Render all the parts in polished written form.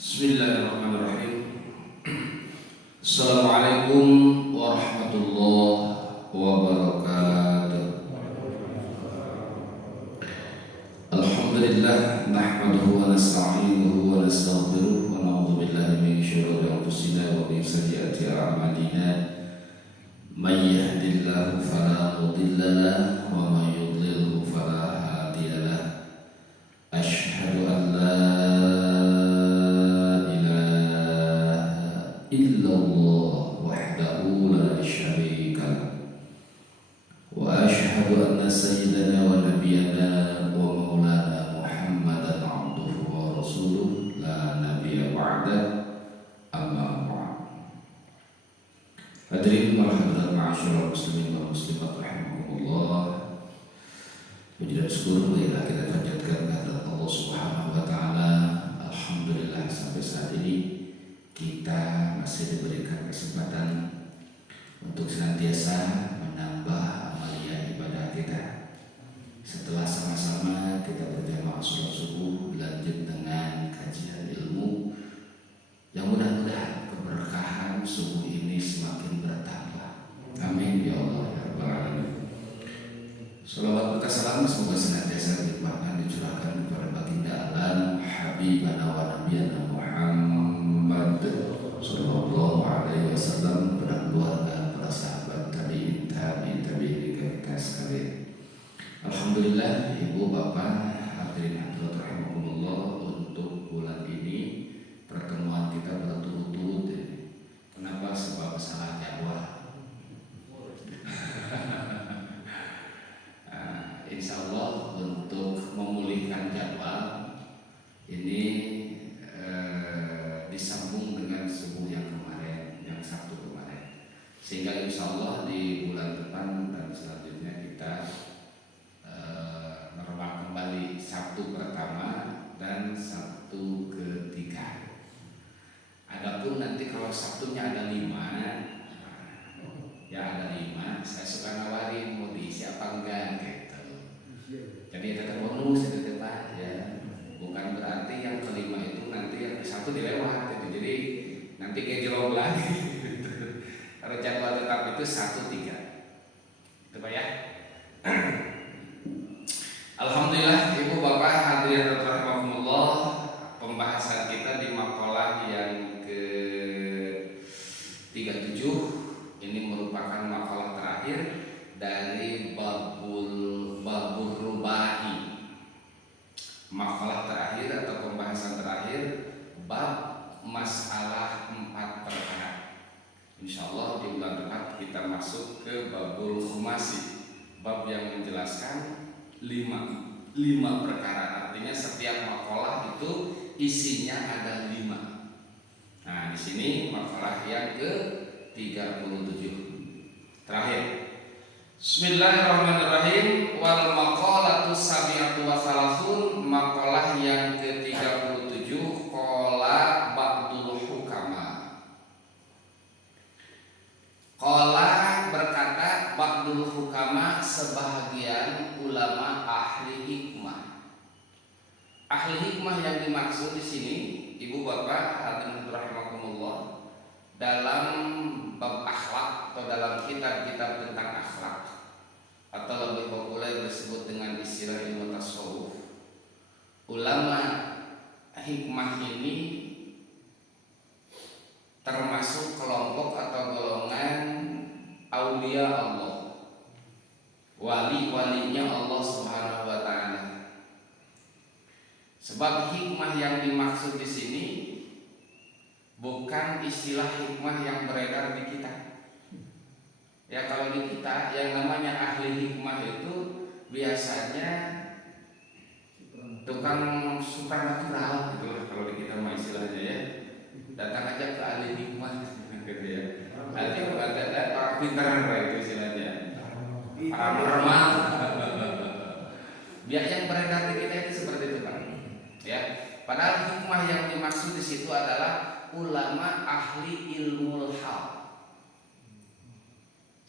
Bismillahirrahmanirrahim. Assalamualaikum warahmatullahi wabarakatuh. Alhamdulillah nahmaduhu wa nasta'inuhu wa nastaghfiruh wa na'udzu billahi min syururi anfusina wa min sayyiati a'malina. May yahdihillahu fala mudilla lahu wa may yudlilhu fala hadiya lahu. Asyhadu an la illallah wahdahu la syarika lahu wa asyhadu anna sayyidana wa nabiyyana wa maulana Muhammadan abduhu wa rasuluh la nabiyya ba'da amma ba'd. Hadirin wal hadirat ma'asyiral muslimin wal muslimat rahimakumullah. Puji dan syukur marilah kita panjatkan kehadirat Allah Subhanahu wa taala. Alhamdulillah sampai saat ini kita masih diberikan kesempatan untuk senantiasa menambah amalia ibadah kita. Setelah sama-sama kita berjamaah sholat subuh, lanjut dengan kajian ilmu yang mudah-mudahan keberkahan subuh ini semakin bertambah. Amin ya Allah ya Rabbal Alamin. Salawat berkah salam semoga senantiasa dilimpahkan dicurahkan kepada baginda alam Habibana wa Nabiyana Muhammad sallallahu alaihi wasallam, pada keluarga, para sahabat, tabi'in, tabi'in kita sekalian. Alhamdulillah, ibu bapak hadirin hadirat rahimakumullah, untuk bulan ini pertemuan kita berturut-turut. Kenapa? Sebab salah jadwal. Insya Allah untuk memulihkan jadwal ini disambung dengan subuh yang kemarin, yang Sabtu kemarin, sehingga insya Allah di bulan depan dan selanjutnya kita normal kembali Sabtu pertama dan Sabtu ketiga. Adapun nanti kalau Sabtunya ada 5, ya ada 5, saya suka nawarin mau diisi apa enggak gitu. Jadi ada bonus itu Pak ya. Bukan berarti yang kelima itu nanti yang satu dilewat gitu. Jadi nanti gejolong lagi. Kalau jadwal tetap itu 1-3. Itu Pak ya. Alhamdulillah ibu bapak hadirin rahimakumullah, pembahasan kita di maqalah yang ke-37 ini merupakan maqalah terakhir dari babur rubai. Makalah terakhir atau pembahasan terakhir bab masalah 4 perkara. Insyaallah di bulan depan kita masuk ke babul khumasi, bab yang menjelaskan 5 perkara. Artinya setiap makalah itu isinya ada 5. Nah, di sini makalah yang ke-37 terakhir. Bismillahirrahmanirrahim. Wal maqalatu sabi'atu wa salasun, maqalah yang ke-37, qala ba'dul hukama. Qala berkata ba'dul hukama, sebahagian ulama ahli hikmah. Ahli hikmah yang dimaksud di sini, ibu bapak hadirin rahimakumullah, dalam bab akhlak atau dalam kitab-kitab tentang akhlak, atau lebih populer disebut dengan istilah ilmu tasawuf, ulama hikmah ini termasuk kelompok atau golongan aulia Allah, wali-walinya Allah Subhanahu wa taala. Sebab hikmah yang dimaksud di sini bukan istilah hikmah yang beredar di kita. Ya, kalau di kita yang namanya ahli hikmah itu biasanya tukang supranatural gitu lah, kalau di kita mah istilahnya ya. Datang aja ke ahli hikmah gitu ya. Ahli ada orang pintar itu istilahnya. Paranormal. Biar yang beredar di kita itu seperti itu Pak. Ya, padahal hikmah yang dimaksud di situ adalah ulama ahli ilmu hal.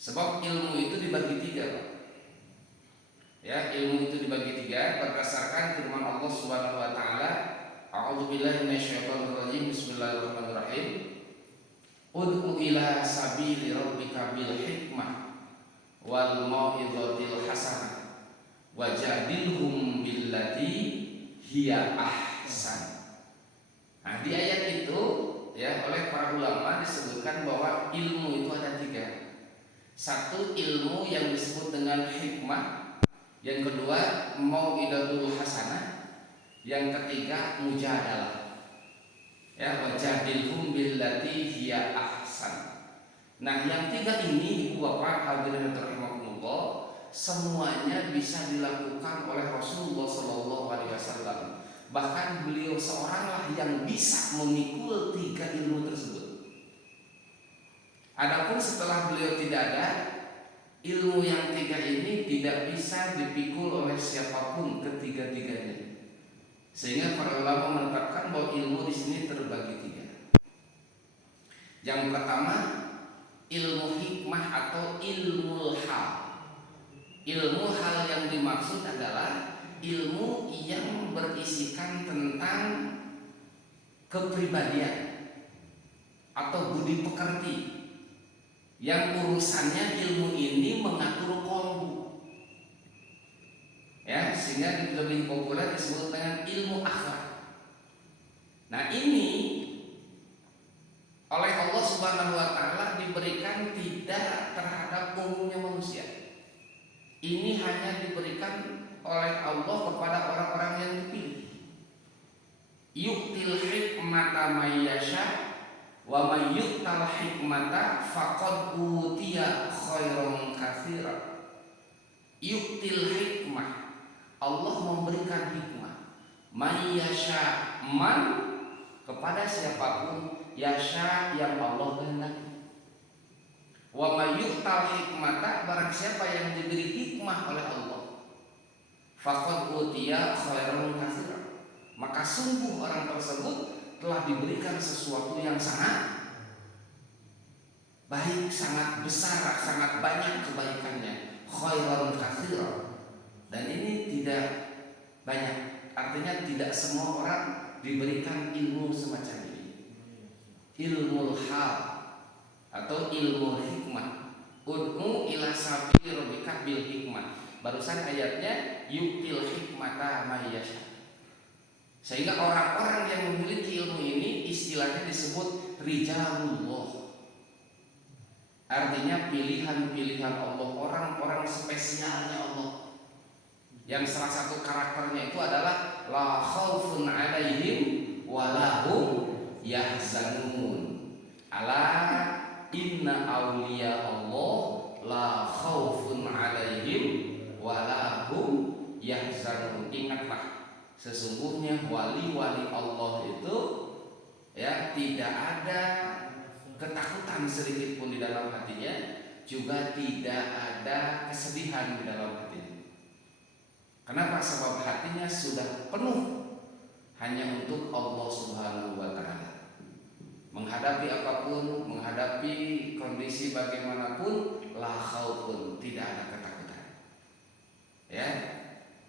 Sebab ilmu itu dibagi 3 Pak. Ya, ilmu itu dibagi 3 berdasarkan firman Allah Subhanahu wa taala, A'udzubillahi minasyaitonirrajim. Bismillahirrahmanirrahim. Ud'u ila sabili rabbika bil hikmah wal mau'izatil hasanah wajadilhum billati hiya ahsan. Nah, di ayat itu ya oleh para ulama disebutkan bahwa ilmu itu ada 3. Satu, ilmu yang disebut dengan hikmah. Yang kedua, mau'izatul hasanah. Yang ketiga, mujadalah. Ya, wajadilhum billati hiya ahsan. Nah, yang 3 ini Ibu Bapak hadirin rahimakumullah, semuanya bisa dilakukan oleh Rasulullah SAW. Bahkan beliau seoranglah yang bisa memikul 3 ilmu tersebut. Adapun setelah beliau tidak ada, ilmu yang 3 ini tidak bisa dipikul oleh siapapun ketiga-tiganya. Sehingga para ulama menetapkan bahwa ilmu di sini terbagi 3. Yang pertama, ilmu hikmah atau ilmu hal. Ilmu hal yang dimaksud adalah ilmu yang berisikan tentang kepribadian atau budi pekerti, yang urusannya ilmu ini mengatur kolbu. Ya, sehingga lebih populer disebut dengan ilmu akhlak. Nah, ini oleh Allah Subhanahu wa taala diberikan tidak terhadap umumnya manusia. Ini hanya diberikan oleh Allah kepada orang-orang yang dipilih. Yu'til hikmata may yasha wa may yu'tal hikmata faqad utiya khairan katsira. Yu'til hikmah, Allah memberikan hikmah. May yasha, man kepada siapapun, yasha yang Allah kehendaki. Wa may yu'tal hikmata, barang siapa yang diberi hikmah oleh Allah, faqad utiya khairan katsira, maka sungguh orang tersebut telah diberikan sesuatu yang sangat baik, sangat besar, sangat banyak kebaikannya. Khairan katsira. Dan ini tidak banyak, artinya tidak semua orang diberikan ilmu semacam ini. Ilmu hal atau ilmu hikmah. Ud'u ila sabili rabbika bil hikmah. Barusan ayatnya yu'til hikmata may yasha. Sehingga orang-orang yang memiliki ilmu ini istilahnya disebut rijalullah. Artinya pilihan-pilihan Allah, orang-orang spesialnya Allah. Yang salah satu karakternya itu adalah la khaufun 'alaihim wa lahum yahzanun. Ala inna awliya Allah la khaufun 'alaihim wa lahum yahzanun. Ingatlah, sesungguhnya wali-wali Allah itu ya tidak ada ketakutan sedikit pun di dalam hatinya, juga tidak ada kesedihan di dalam hatinya. Kenapa? Sebab hatinya sudah penuh hanya untuk Allah Subhanahu wa taala. Menghadapi apapun, menghadapi kondisi bagaimanapun, la khaufun, tidak ada ketakutan. Ya.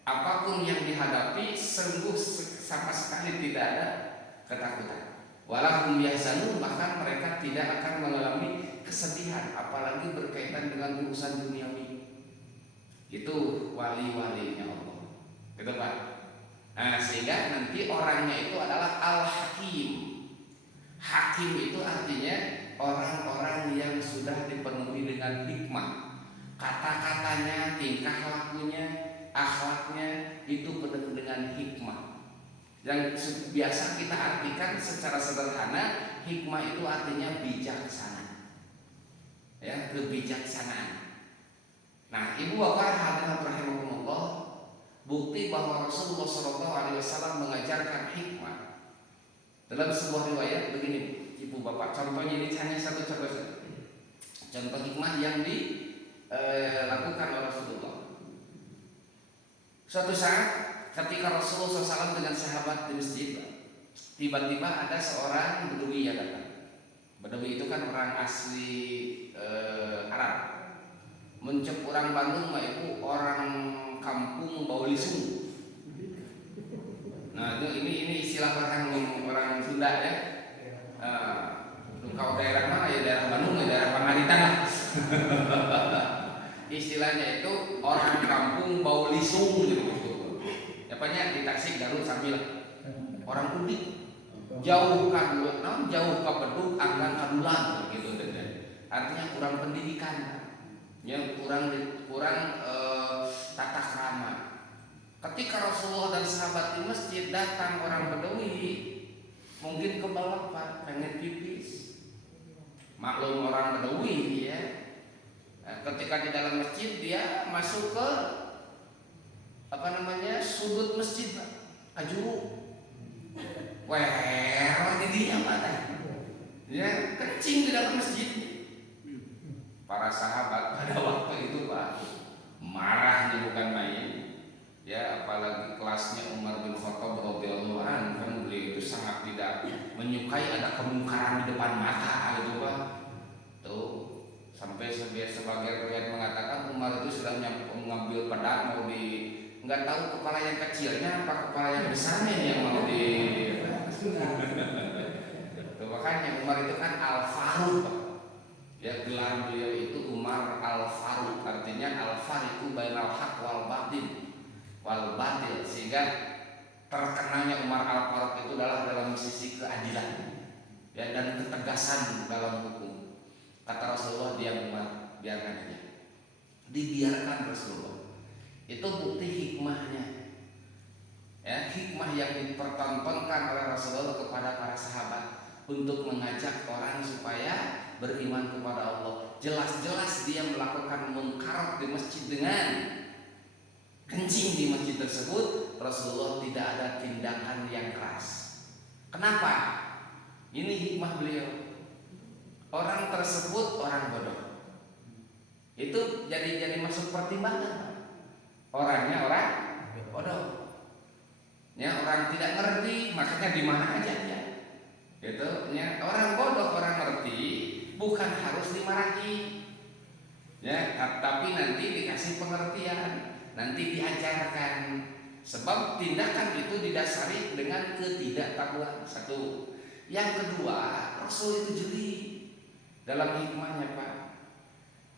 Apapun yang dihadapi sungguh sama sekali tidak ada ketakutan. Walahum yahzanun, bahkan mereka tidak akan mengalami kesedihan apalagi berkaitan dengan urusan duniawi. Itu wali-walinya Allah. Gitu Pak. Nah, sehingga nanti orangnya itu adalah al-hakim. Hakim itu artinya orang-orang yang sudah dipenuhi dengan hikmah. Kata-katanya, tingkah lakunya, akhlaknya itu penuh dengan hikmah. Yang biasa kita artikan secara sederhana, hikmah itu artinya bijaksana. Ya, kebijaksanaan. Nah, Ibu Bapak hadirin rahimakumullah, bukti bahwa Rasulullah SAW mengajarkan hikmah. Dalam sebuah riwayat begini, Ibu Bapak, contohnya ini hanya satu contoh saja. Contoh hikmah yang dilakukan oleh Rasulullah. Suatu saat ketika Rasulullah SAW dengan sahabat di masjid, tiba-tiba ada seorang Bedui yang datang. Bedui itu kan orang asli Arab. Mencep orang Bandung mah itu orang kampung bau lisung. Nah, ini istilah orang Kalau daerah mana ya daerah Bandung ya daerah Panganitan lah. Istilahnya itu orang kampung bau lisung gitu. Apanya di Tasik Garut sambil orang udik jauh kan jauh ke beduk anggan kadulan gitu. Artinya kurang pendidikan, yang kurang tata krama. Ketika Rasulullah dan sahabat di masjid datang orang Badawi, mungkin ke bawah Pak, pengen pipis. Maklum orang Badawi ya. Ketika di dalam masjid dia masuk ke sudut masjid Pak, ajuru. Lagi dia mana? Ya kencing di dalam masjid. Para sahabat pada waktu itu Pak, marahnya bukan main. Ya apalagi kelasnya Umar bin Khattab radhiyallahu anhu, kan beliau itu sangat tidak menyukai ada kemungkaran di depan mata gitu Pak. Tuh sampai sebagai riwayat mengatakan Umar itu sedang mengambil pedang mau di nggak tahu kepala yang kecilnya apa kepala yang besarnya yang mau di tuh, makanya Umar itu kan Al-Faruq ya, gelar beliau itu Umar Al-Faruq, artinya Al-Faruq bainal haq wal batil, sehingga terkenalnya Umar Al-Faruq itu adalah dalam sisi keadilan ya, dan ketegasan dalam hukum. Kata Rasulullah, dia Umar, biarkan aja, dibiarkan Rasulullah. Itu bukti hikmahnya ya, hikmah yang dipertontonkan oleh Rasulullah kepada para sahabat untuk mengajak orang supaya beriman kepada Allah. Jelas-jelas dia melakukan mungkar di masjid dengan kencing di masjid tersebut, Rasulullah tidak ada tindakan yang keras. Kenapa? Ini hikmah beliau. Orang tersebut orang bodoh, itu jadi masuk pertimbangan. Orangnya orang bodoh, ya orang tidak ngerti, makanya di mana aja ya. Gitu, ya orang bodoh orang ngerti bukan harus dimarahi, ya tapi nanti dikasih pengertian, nanti diajarkan. Sebab tindakan itu didasari dengan ketidaktahuan. Satu, yang kedua Rasul itu jeli dalam hikmahnya Pak.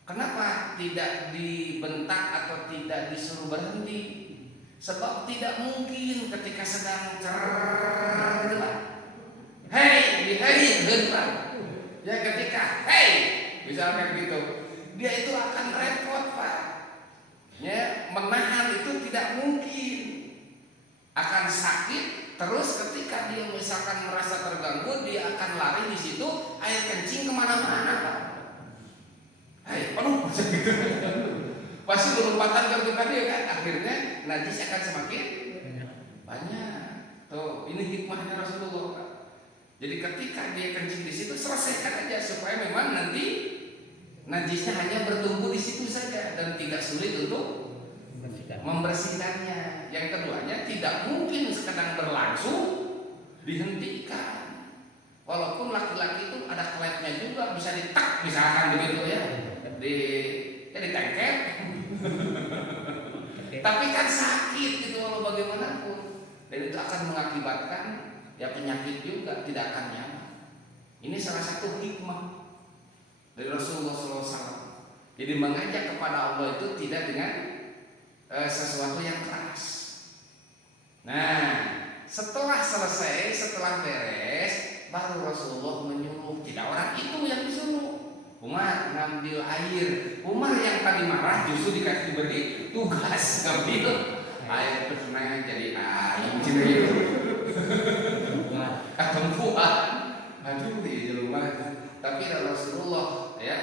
Kenapa tidak dibentak atau tidak disuruh berhenti? Sebab tidak mungkin ketika sedang cerah, hei, gentar. Ya ketika, hei, misalnya gitu, dia itu akan repot Pak. Ya, menahan itu tidak mungkin, akan sakit. Terus ketika dia misalkan merasa terganggu, dia akan lari di situ, air kencing kemana-mana Pak. Hai, aduh macam gitu. Pasti berlompatan ke depan dia kan, akhirnya najis akan semakin banyak. Tuh, ini hikmahnya Rasulullah Pak. Jadi ketika dia kencing di situ, selesaikan aja supaya memang nanti najisnya hanya bertumbuh di situ saja dan tidak sulit untuk membersihkannya. Yang keduanya tidak mungkin sedang berlangsung dihentikan. Walaupun laki-laki itu ada klepnya juga, bisa ditak misalkan begitu ya. Ditengkep. Tapi kan sakit gitu walau bagaimanapun, dan itu akan mengakibatkan ya penyakit juga, tidak akan nyaman. Ini salah satu hikmah dari Rasulullah SAW. Jadi mengajak kepada Allah itu tidak dengan sesuatu yang keras. Nah, setelah selesai, setelah beres, baru Rasulullah menyuruh. Tidak orang itu yang disuruh, Umar ngambil air. Umar yang tadi marah justru dikasih beri tugas ngambil air pernah jadi air gitu. Perempuan, aduh di rumah. Tapi Rasulullah ya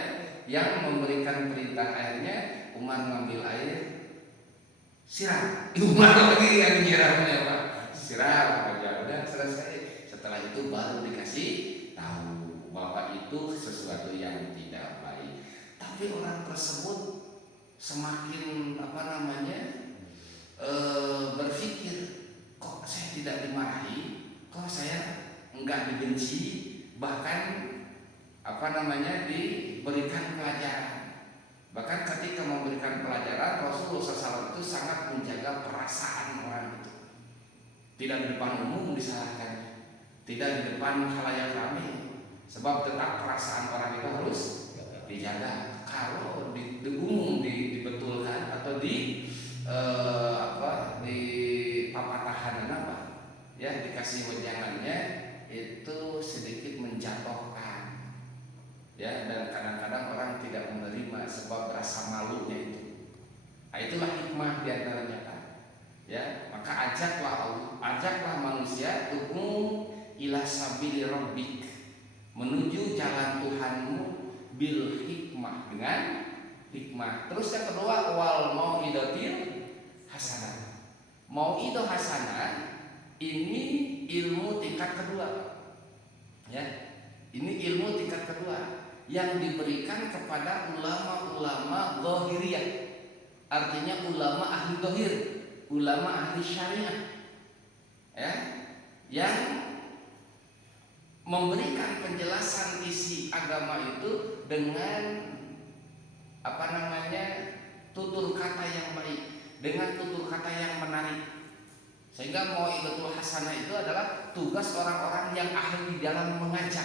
yang memberikan perintah airnya, Umar ngambil air, siram. Umar lagi yang nyiramnya Pak, siram aja udah selesai. Setelah itu baru dikasih tahu bahwa itu sesuatu yang tidak baik. Tapi orang tersebut semakin berpikir, kok saya tidak dimarahi, kok saya enggak dibenci, bahkan diberikan pelajaran. Bahkan ketika memberikan pelajaran, Rasulullah SAW itu sangat menjaga perasaan orang itu. Tidak di depan umum disalahkan, tidak di depan khalayak ramai. Sebab tetap perasaan orang itu harus dijaga. Kalau di umum dibetulkan atau di papatahanan apa ya, dikasih wejangannya itu sedikit menjatuhkan ya, dan kadang-kadang orang tidak menerima sebab rasa malunya itu. Nah, itulah hikmah diantaranya kan ya. Maka ajaklah manusia untuk ila sabili rabbik, menuju jalan Tuhanmu, bil hikmah, dengan hikmah. Terus yang kedua, wal mau'idatil hasanah. Mau'idah hasanah ini ilmu tingkat kedua ya. Ini ilmu tingkat kedua yang diberikan kepada ulama-ulama zahiriyah, artinya ulama ahli zahir, ulama ahli syariah ya, yang memberikan penjelasan isi agama itu dengan tutur kata yang baik, dengan tutur kata yang menarik. Sehingga mau'idatul hasanah itu adalah tugas orang-orang yang ahli di dalam mengajak,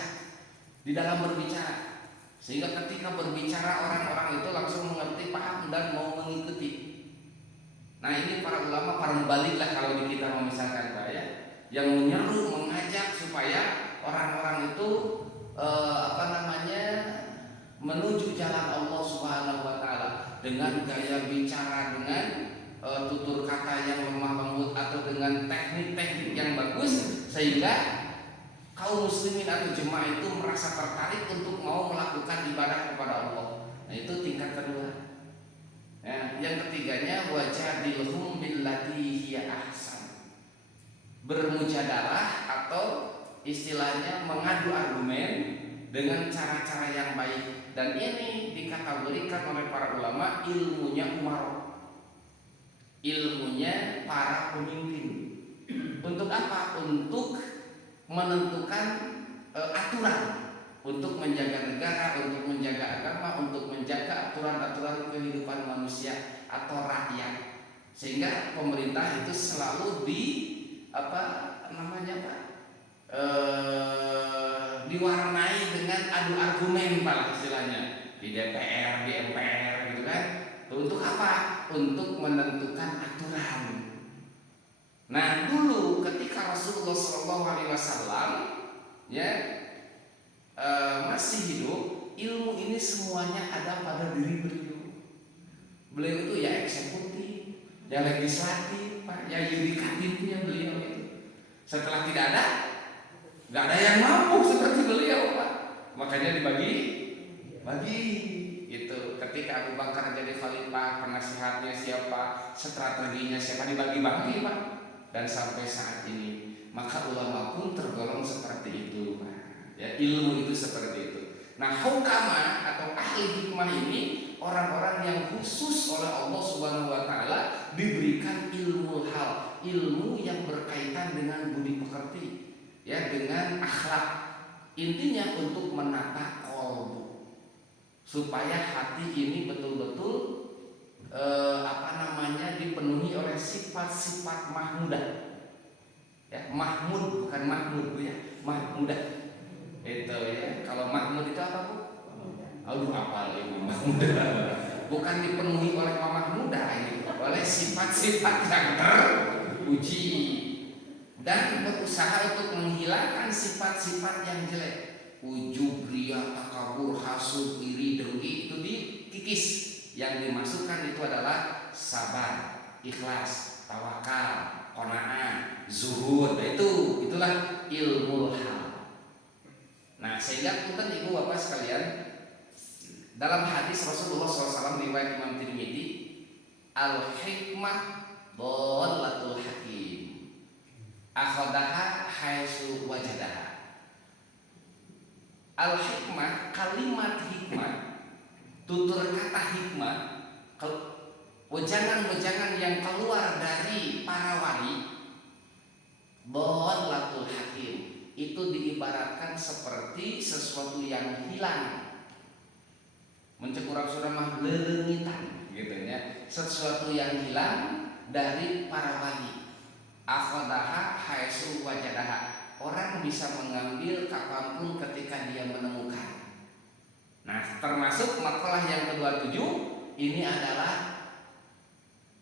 di dalam berbicara. Sehingga ketika berbicara orang-orang itu langsung mengerti, paham, dan mau mengikuti. Nah, ini para ulama, para mubaligh kalau di kita misalkan Pak ya, yang menyeru, mengajak supaya orang-orang itu menuju jalan Allah Subhanahu wa taala dengan gaya bicara, dengan tutur kata yang lemah lembut, atau dengan teknik-teknik yang bagus, sehingga kaum muslimin atau jemaah itu merasa tertarik untuk mau melakukan ibadah kepada Allah. Nah, itu tingkat kedua ya. Yang ketiganya, wajadilhum billati hiya ahsan, bermujadalah atau istilahnya mengadu argumen dengan cara-cara yang baik. Dan ini dikategorikan oleh para ulama ilmunya umarok, ilmunya para pemimpin. Untuk apa? Untuk menentukan aturan, untuk menjaga negara, untuk menjaga agama, untuk menjaga aturan-aturan kehidupan manusia atau rakyat. Sehingga pemerintah itu selalu diwarnai dengan adu argumen Pak, istilahnya di DPR, di MPR gitu kan. Untuk apa? Untuk menentukan aturan. Nah, dulu ketika Rasulullah SAW ya masih hidup, ilmu ini semuanya ada pada diri beliau. Beliau itu ya eksekutif, ya legislatif, Pak, ya yudikatifnya beliau itu. Setelah tidak ada, nggak ada yang mampu seperti beliau Pak. Makanya dibagi itu. Ketika Abu Bakar jadi khalifah, penasihatnya siapa, strateginya siapa, dibagi-bagi Pak. Dan sampai saat ini, maka ulama pun tergolong seperti itu Pak. Ya, ilmu itu seperti itu. Nah, hukama atau ahli hikmah ini orang-orang yang khusus oleh Allah Subhanahu wa taala diberikan ilmu hal, ilmu yang berkaitan dengan budi pekerti, ya, dengan akhlak. Intinya untuk menata qalbu, supaya hati ini betul-betul dipenuhi oleh sifat-sifat mahmudah. Ya, mahmud bukan mahmud Bu ya, mahmudah. Itu ya. Kalau mahmud itu apa Bu? Aduh, apa Ibu mahmudah? Bukan dipenuhi oleh mahmudah ini, oleh sifat-sifat yang terpuji, dan berusaha untuk menghilangkan sifat-sifat yang jelek. Ujub, riya, takabur, hasud, iri, dengki itu dikikis. Yang dimasukkan itu adalah sabar, ikhlas, tawakal, qanaah, zuhud. Itulah ilmu hal. Nah, sehingga punten Ibu Bapak sekalian, dalam hadis Rasulullah SAW riwayat Imam Tirmidzi, al-hikmah dhalatul hakim, akhadaha haitsu wajadaha. Al-hikmah, kalimat hikmah, tutur kata hikmah, wejangan-wejangan yang keluar dari para wali, dhalatul hakim, itu diibaratkan seperti sesuatu yang hilang. Mencekurang sudah mah lelengitan gitu ya, sesuatu yang hilang dari para wali. Akhadaha haitsu wajadaha, orang bisa mengambil kapanpun ketika dia menemukan. Nah, termasuk makalah yang ke-27 ini adalah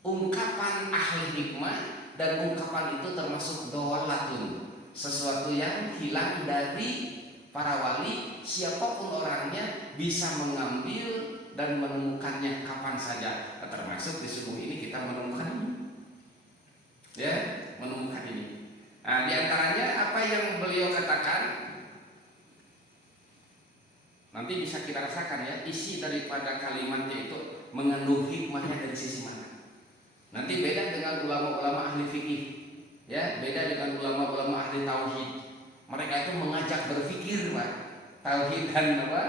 ungkapan ahli hikmah, dan ungkapan itu termasuk dawalatun, sesuatu yang hilang dari para wali. Siapapun orangnya bisa mengambil dan menemukannya kapan saja. Termasuk di subuh ini kita menemukan, ya, menemukan ini. Nah, di antaranya apa yang beliau katakan, nanti bisa kita rasakan ya, isi daripada kalimatnya itu mengandung hikmahnya dari sisi mana. Nanti beda dengan ulama-ulama ahli fikih, ya, beda dengan ulama-ulama ahli tauhid. Mereka itu mengajak berpikir, Pak. Tauhid dan apa?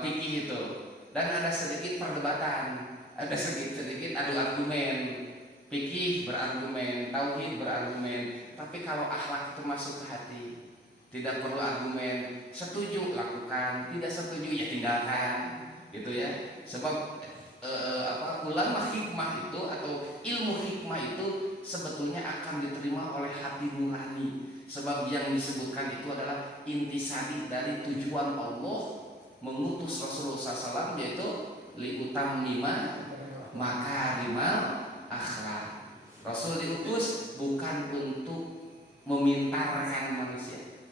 Fikih itu. Dan ada sedikit perdebatan, ada sedikit adu argumen. Fikih berargumen, tauhid berargumen. Tapi kalau akhlak itu masuk ke hati, tidak perlu argumen. Setuju lakukan, tidak setuju ya tinggalkan, gitu ya. Sebab ulama hikmah itu atau ilmu hikmah itu sebetulnya akan diterima oleh hati nurani. Sebab yang disebutkan itu adalah intisari dari tujuan Allah mengutus Rasulullah SAW, yaitu liutammima makarimal akhlak. Rasul diutus bukan untuk memintarkan manusia,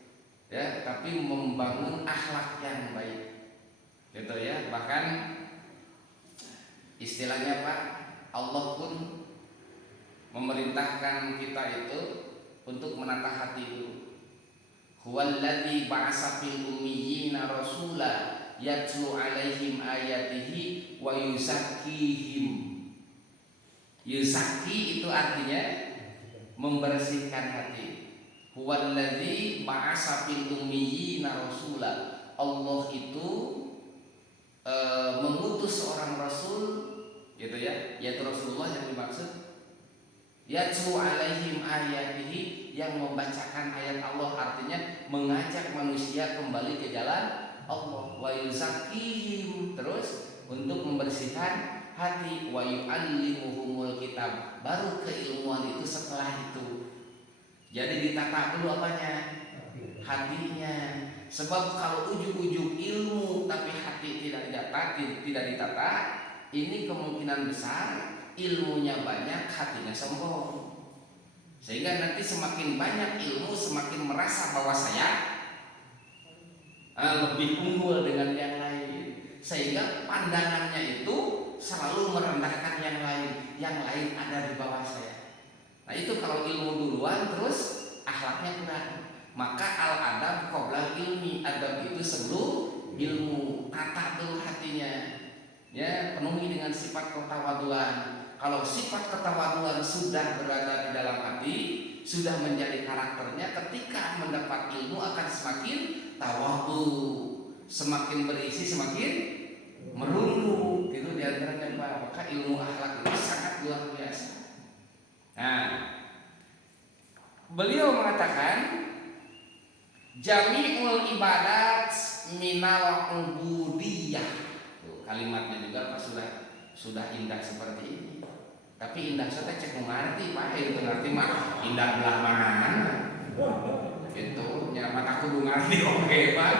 ya, tapi membangun akhlak yang baik, gitu ya. Bahkan istilahnya Pak, Allah pun memerintahkan kita itu untuk menata hati dulu. Huwallazi ba'asa fil ummiyina rasula yatlu 'alaihim ayatihi wa yuzakkihim. Yuzakki itu artinya membersihkan hati. Huwallazi ba'asa fil ummiyina rasula. Allah itu mengutus seorang rasul, gitu ya, yaitu Rasulullah yang dimaksud. Yatlu 'alaihim ayatihi, yang membacakan ayat Allah, artinya mengajak manusia kembali ke jalan Allah. Wa yuzakkihim, terus untuk membersihkan hati. Wa yu'allimuhumul kitab, baru keilmuan itu setelah itu. Jadi ditata dulu apanya? Hatinya. Sebab kalau ujug-ujug ilmu tapi hati tidak ditata, ini kemungkinan besar ilmunya banyak, hatinya sombong. Sehingga nanti semakin banyak ilmu, semakin merasa bahwa saya lebih unggul dengan yang lain. Sehingga pandangannya itu selalu merendahkan yang lain ada di bawah saya. Nah itu kalau ilmu duluan terus akhlaknya kurang. Maka al-adab qoblal ilmi, adab itu sebelum ilmu. Tata dulu hatinya, ya, penuhi dengan sifat ketawaduan. Kalau sifat ketawaduan sudah berada di dalam hati, sudah menjadi karakternya, ketika mendapat ilmu akan semakin tawadu, semakin berisi, semakin merunduk. Itu diantaranya Pak. Maka ilmu akhlak itu sangat luar biasa. Nah, beliau mengatakan jami'ul ibadat minal ubudiyah. Kalimatnya juga Pak sudah indah seperti ini. Tapi indah saya cek mengerti Pak, itu ngerti mah indah belah mana? Itu ya mataku belum ngerti, oke Pak.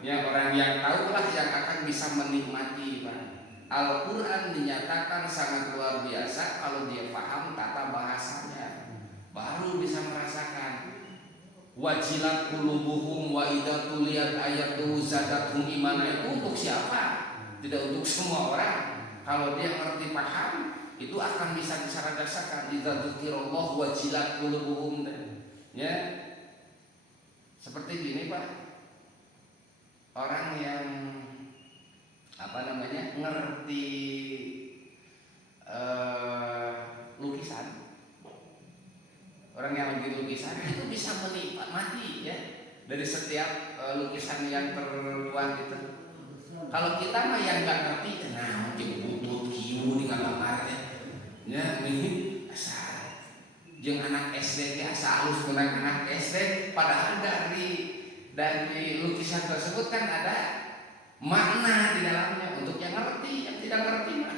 Ya orang yang tahu lah yang akan bisa menikmati Pak. Al-Quran dinyatakan sangat luar biasa kalau dia paham tata bahasanya, baru bisa merasakan. Wajilat qulubuhum wa idza tuliyat ayatuhu zadatuhum imana, itu untuk siapa? Tidak untuk semua orang. Kalau dia ngerti paham, itu akan bisa rasakan. Idza dzukirallahu wajilat qulubuhum, ya. Seperti gini Pak, orang yang ngerti lukisan, orang yang lagi lukisan itu bisa menikmati ya dari setiap lukisan yang terluar gitu. Kalau kita mah yang nggak ngerti, nah jemput kiu di kamar ya ini asal jeung anak SD asa halus dengan anak SD, padahal dari lukisan tersebut kan ada makna di dalamnya untuk yang ngerti, yang tidak ngerti mah.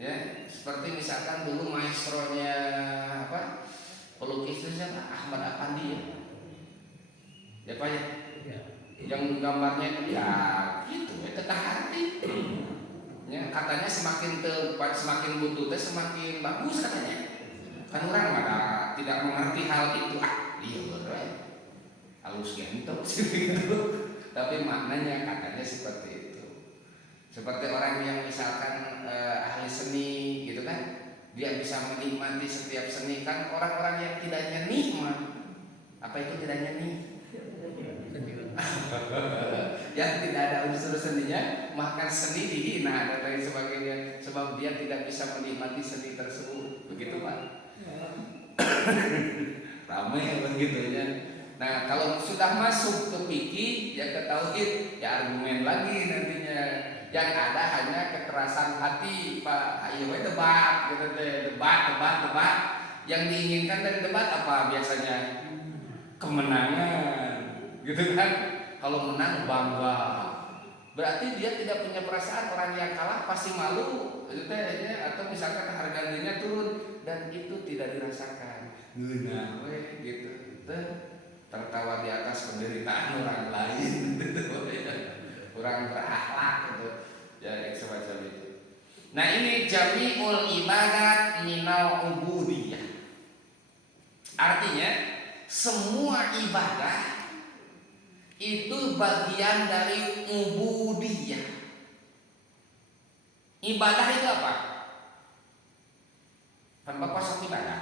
Ya, seperti misalkan dulu maestronya Pelukis itu siapa? Ahmad Afandi ya Pak ya? Yang gambarnya itu ya gitu, itu hati. Ya, katanya semakin butuh teh semakin bagus katanya. Kan orang mana tidak mengerti hal itu. Iya betul. Halus gentok gitu. Tapi maknanya katanya seperti itu. Seperti orang yang misalkan ahli seni gitu kan, dia bisa menikmati setiap seni. Kan orang-orang yang tidaknya nikmat, apa itu tidaknya nih? Yang tidak ada unsur seninya, makan seni dihina dan lain sebagainya, sebab dia tidak bisa menikmati seni tersebut. Begitu Pak? Ramai begitu ya. Nah kalau sudah masuk ke fikih ya ke tauhid ya argumen lagi nantinya. Yang ada hanya kekerasan hati Pak. Ayo debat gitu deh, debat. Yang diinginkan dari debat apa biasanya? Kemenangan gitu kan. Kalau menang bangga, berarti dia tidak punya perasaan. Orang yang kalah pasti malu gitu ya. Atau misalkan harga dirinya turun dan itu tidak dirasakan. Nah, gitu. Tertawa di atas penderitaan orang lain gitu. Kurang berakhlak gitu. Ya semacam itu. Nah ini jami'ul ibadat minal ubudiyah. Artinya semua ibadah itu bagian dari ubudiyah. Ibadah itu apa? Kan Bapak sok ibadah.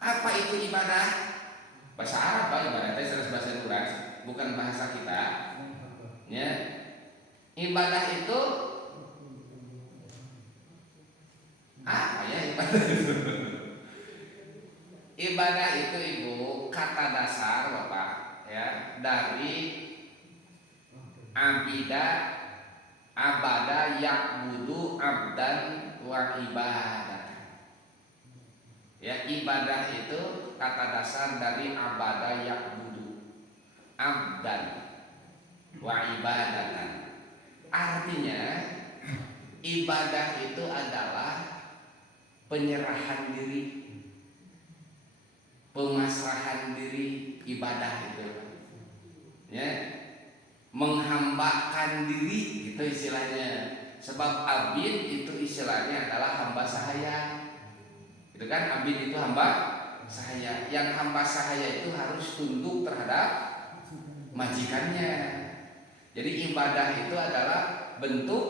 Apa itu ibadah? Bahasa Arab Pak, ibadah itu bahasa Indonesia, bukan bahasa kita. Ya. Ibadah itu apa ya ibadah itu? Ibadah itu Ibu kata dasar Bapak ya dari abada ya'budu abdan wa ibadah. Ya ibadah itu kata dasar dari abada ya'budu abdan wa ibadatan. Artinya ibadah itu adalah penyerahan diri, pemasrahan diri, ibadah itu ya, menghambakan diri itu istilahnya. Sebab abid itu istilahnya adalah hamba sahaya. Itu kan abid itu hamba sahaya. Yang hamba sahaya itu harus tunduk terhadap majikannya. Jadi ibadah itu adalah bentuk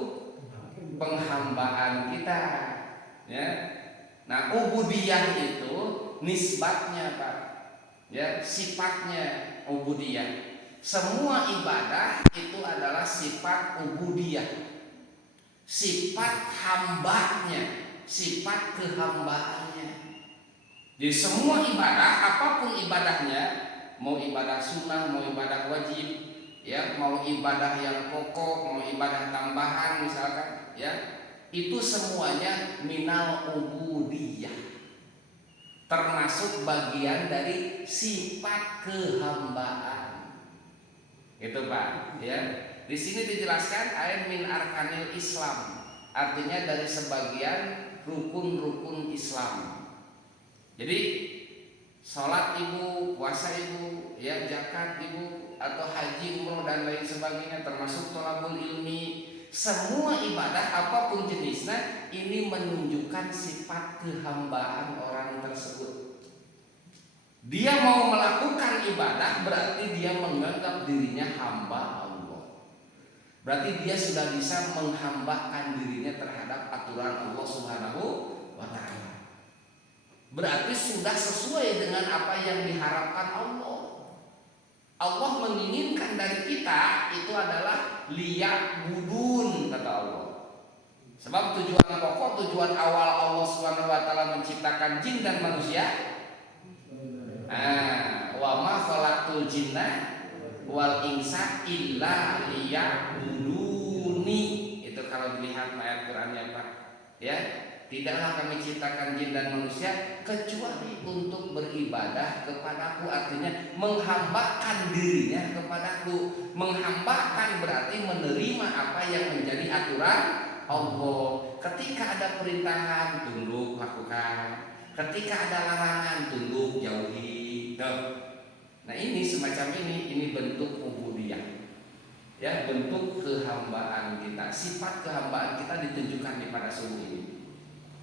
penghambaan kita ya. Nah ubudiyah itu nisbatnya Pak ya, sifatnya ubudiyah. Semua ibadah itu adalah sifat ubudiyah, sifat hambanya, sifat kehambaannya. Jadi semua ibadah, apapun ibadahnya, mau ibadah sunnah, mau ibadah wajib ya, mau ibadah yang pokok, mau ibadah tambahan misalkan ya, itu semuanya minal ubudiyah, termasuk bagian dari sifat kehambaan. Itu Pak ya. Di sini dijelaskan ayat min arkanil Islam, artinya dari sebagian rukun-rukun Islam. Jadi sholat Ibu, puasa Ibu, ya zakat Ibu, atau haji, umroh dan lain sebagainya, termasuk thalabul ilmi, semua ibadah apapun jenisnya ini menunjukkan sifat kehambaan orang tersebut. Dia mau melakukan ibadah berarti dia menganggap dirinya hamba Allah. Berarti dia sudah bisa menghambakan dirinya terhadap aturan Allah Subhanahu wa ta'ala. Berarti sudah sesuai dengan apa yang diharapkan Allah. Allah menginginkan dari kita itu adalah liya'budun kata Allah. Sebab tujuan pokok, tujuan awal Allah Subhanahu wa taala menciptakan jin dan manusia. Wa ma khalaqtul jinna wal insa illa liya'buduni. Itu kalau dilihat ayat Qur'annya Pak. Ya. Tidaklah kami ciptakan jin dan manusia kecuali untuk beribadah kepadaku. Artinya menghambakan dirinya kepadaku. Menghambakan berarti menerima apa yang menjadi aturan Allah. Ketika ada perintahan tunduk lakukan, Ketika ada larangan, tunduk, jauhi. Nah ini semacam ini bentuk ubudiyah. Ya, bentuk kehambaan kita, sifat kehambaan kita ditunjukkan di pada subuh ini.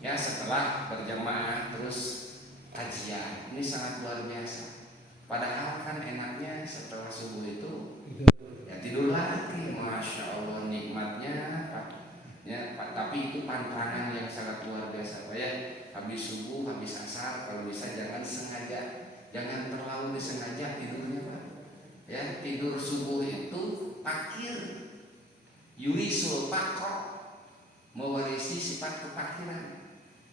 Ya, setelah berjamaah terus kajian, ini sangat luar biasa. Padahal kan enaknya setelah subuh itu ya tidur lagi, masya Allah nikmatnya. Ya, tapi itu pantangan yang sangat luar biasa. Ya, habis subuh, habis asar, kalau bisa jangan sengaja, jangan terlalu disengaja tidurnya, Pak. Ya, tidur subuh itu pakir yurisul pakor, mewarisi sifat kepakiran.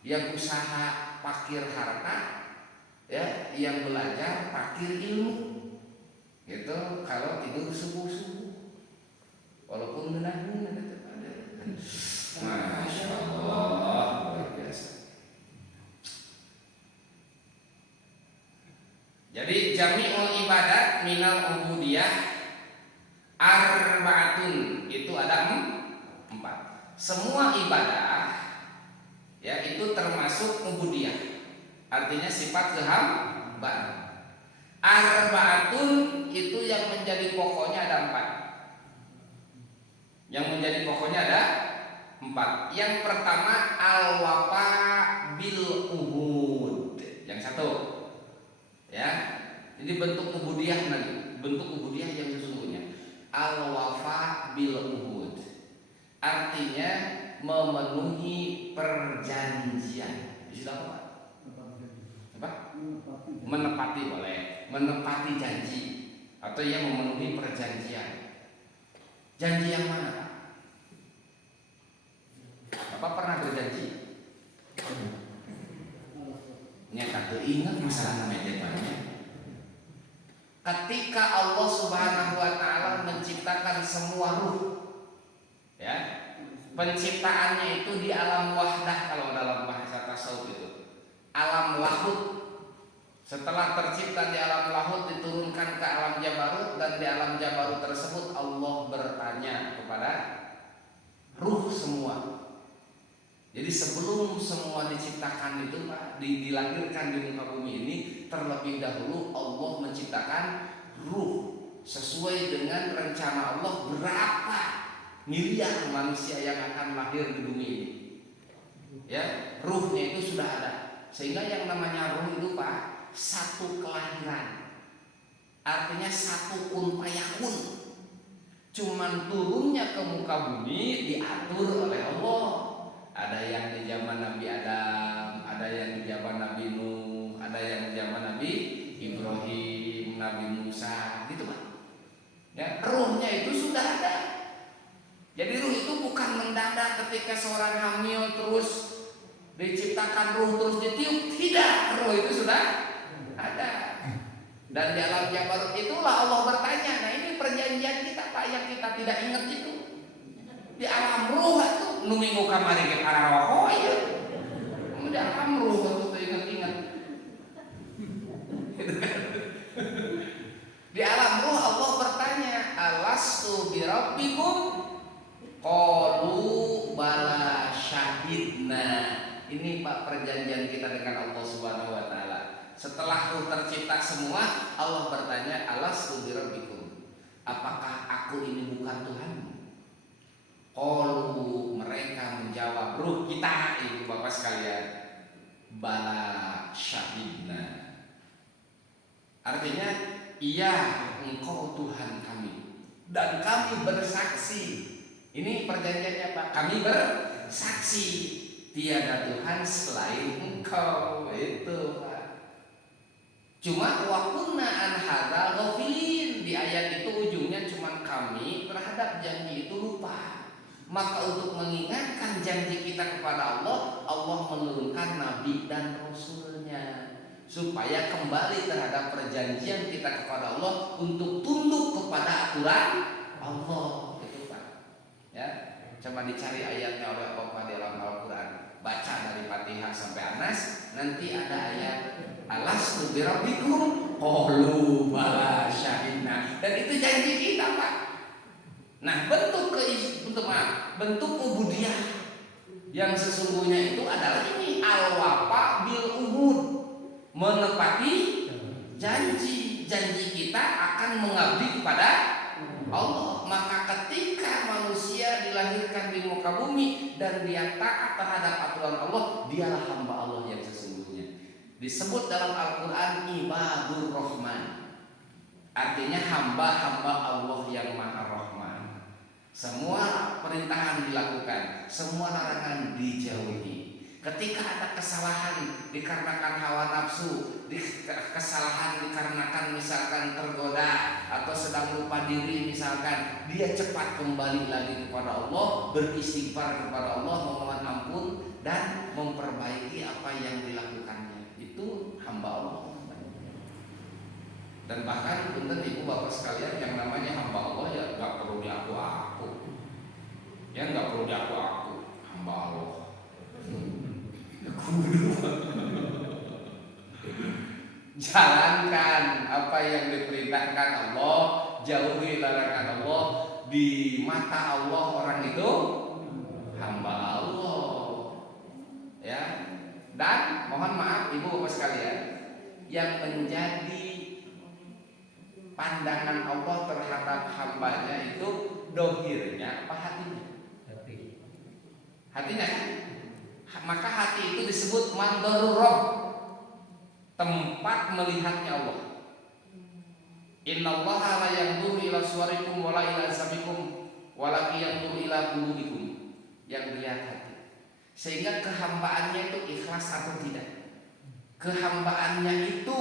Yang usaha pakir harta, ya, yang belajar pakir ilmu. Gitu kalau tidur subuh walaupun menahun ada. Masya Allah, luar biasa. Jadi jami'ul ibadat minal ubudiyah arba'atun, itu ada 4. Semua ibadah ya itu termasuk ubudiyah, artinya sifat kehambaan. Arba'atun itu yang menjadi pokoknya ada 4. Yang menjadi pokoknya ada 4. Yang pertama al-wafa bil uhud. Yang satu, ya, ini bentuk ubudiyah nanti, bentuk ubudiyah yang sesungguhnya. Al-wafa bil uhud, artinya memenuhi perjanjian. Bisa apa? Apa? Menepati boleh, menepati janji atau yang memenuhi perjanjian. Janji yang mana, Pak? Bapak pernah berjanji? Nyata ingat masalah namanya banyak. Ketika Allah Subhanahu wa taala menciptakan semua ruh, ya, penciptaannya itu di alam wahdah, kalau dalam bahasa tasawuf itu alam lahut. Setelah tercipta di alam lahut diturunkan ke alam jabarut, dan di alam jabarut tersebut Allah bertanya kepada ruh semua. Jadi sebelum semua diciptakan itu, Pak, dilahirkan di muka bumi ini, terlebih dahulu Allah menciptakan ruh sesuai dengan rencana Allah berapa miliar manusia yang akan lahir di bumi ini. Ya, ruhnya itu sudah ada. Sehingga yang namanya ruh itu, Pak, satu kelahiran, artinya satu kun fayakun. Cuman turunnya ke muka bumi diatur oleh Allah. Ada yang di zaman Nabi Adam, ada yang di zaman Nabi Nuh, ada yang di zaman Nabi Ibrahim, Nabi Musa, gitu, Pak. Ya, ruhnya itu sudah ada. Jadi ruh itu bukan mendadak ketika seorang hamil terus diciptakan ruh terus ditiup, tidak. Ruh itu sudah ada. Dan di alam jabarut itulah Allah bertanya. Nah, ini perjanjian kita, Pak, yang kita tidak ingat itu. Di alam ruh itu nu minggu kamari ke pararoho ya. Di alam ruh itu ingat-ingat. Di alam ruh Allah bertanya, alastu birabbikum? Qalu bala syahidna. Ini, Pak, perjanjian kita dengan Allah Subhanahu wa taala. Setelah ruh tercipta semua, Allah bertanya, alastu birabbikum? Apakah aku ini bukan Tuhanmu? Qalu, mereka menjawab, ruh kita, ibu bapak sekalian, bala syahidna. Artinya, iya, engkau Tuhan kami dan kami bersaksi. Ini perjanjiannya, Pak, kami bersaksi tiada Tuhan selain engkau. Itu, Pak. Cuma wa kunna an hadzal ghafilin, di ayat itu ujungnya cuma kami terhadap janji itu lupa. Maka untuk mengingatkan janji kita kepada Allah, Allah menurunkan nabi dan rasulnya supaya kembali terhadap perjanjian kita kepada Allah untuk tunduk kepada aturan Allah. Itu, Pak. Ya, coba dicari ayatnya oleh Bapak di dalam Al-Quran. Baca dari Fatihah sampai Anas, nanti ada ayat alastu birabbikum qalu bala syahidna. Dan itu janji kita, Pak. Nah, bentuk ubudiyah Yang sesungguhnya itu adalah ini al-wafa bil uhud, menepati janji. Janji kita akan mengabdi kepada Allah. Maka ketika manusia dilahirkan di muka bumi dan dia taat terhadap aturan Allah, dialah hamba Allah yang sesungguhnya. Disebut dalam Al-Quran ibadur rahman, artinya hamba-hamba Allah yang maha rahman. Semua perintahan dilakukan, semua larangan dijauhi. Ketika ada kesalahan dikarenakan hawa nafsu, kesalahan dikarenakan misalkan tergoda atau sedang lupa diri misalkan, dia cepat kembali lagi kepada Allah, beristighfar kepada Allah, memohon ampun dan memperbaiki apa yang dilakukannya. Itu hamba Allah. Dan bahkan punten ibu bapak sekalian, yang namanya hamba Allah ya nggak perlu diaku-aku, ya nggak perlu diaku-aku, hamba Allah. Jalankan apa yang diperintahkan Allah, jauhi larangan Allah. Di mata Allah orang itu hamba Allah, ya. Dan mohon maaf ibu bapak sekalian, yang menjadi pandangan Allah terhadap hambanya itu dohirnya apa hatinya? Hatinya kan? Maka hati itu disebut mandorur Rabb, tempat melihatnya Allah. Innallaha la yanzuru ila suwarikum wala ila ajsamikum walakin yanzuru ila qulubikum. Yang dilihat hati. Sehingga kehambaannya itu ikhlas atau tidak. Kehambaannya itu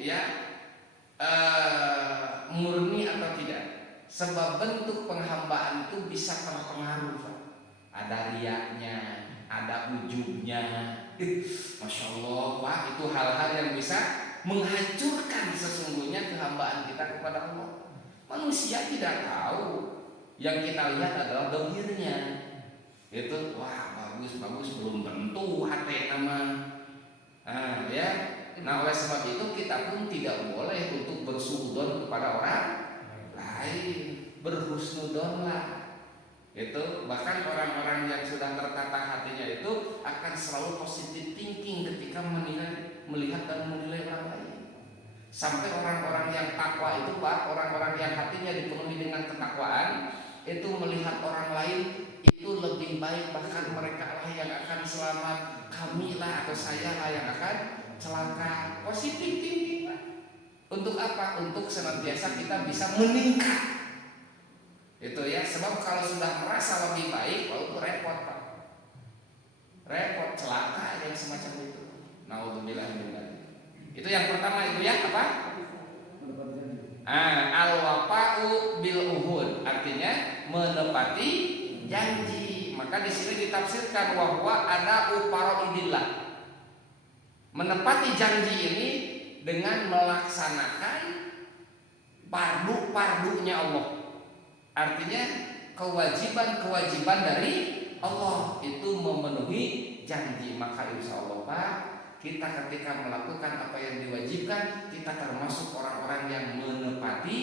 ya murni atau tidak. Sebab bentuk penghambaan itu bisa terpengaruh. Ada riaknya, ada ujubnya. Masya Allah, Pak, itu hal-hal yang bisa menghancurkan sesungguhnya kehambaan kita kepada Allah. Manusia tidak tahu, yang kita lihat adalah dohirnya. Itu wah bagus belum tentu hati nama. Ya. Nah oleh sebab itu kita pun tidak boleh untuk bersuudzon kepada orang lain, berhusnudon lah. Itu bahkan orang-orang yang sudah tertata hatinya itu akan selalu positive thinking ketika melihat dan menilai orang lain. Sampai orang-orang yang takwa itu Pak, orang-orang yang hatinya dipenuhi dengan ketakwaan itu melihat orang lain itu lebih baik, bahkan mereka lah yang akan selamat, kami lah atau saya lah yang akan celaka. Positive thinking Pak. Untuk apa? Untuk senantiasa kita bisa meningkat. Itu ya, sebab kalau sudah merasa lebih baik, itu repot Pak. Repot, celaka yang semacam itu. Naudzubillah min dzalik. Itu yang pertama itu ya apa? Al-wafa'u bil uhud, artinya menepati janji. Maka di sini ditafsirkan bahwa ada uparoidillah. Menepati janji ini dengan melaksanakan pardu-pardunya Allah. Artinya kewajiban-kewajiban dari Allah itu memenuhi janji. Maka insya Allah Pak, kita ketika melakukan apa yang diwajibkan, kita termasuk orang-orang yang menepati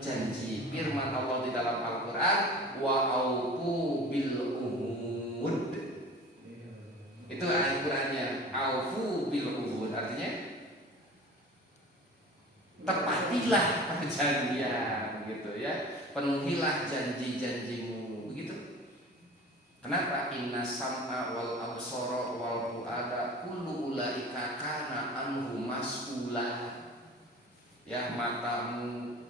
janji. Firman Allah di dalam Al-Quran, wa aufu bil uhud. Itu Al-Qurannya, aufu bil uhud, artinya tepatilah perjanjian, gitu ya. Penuhilah janji-janjimu, begitu. Kenapa? Inna sam'a wal absara wal fu'ada kullu ulaika kana anhu mas'ula. Ya, matamu,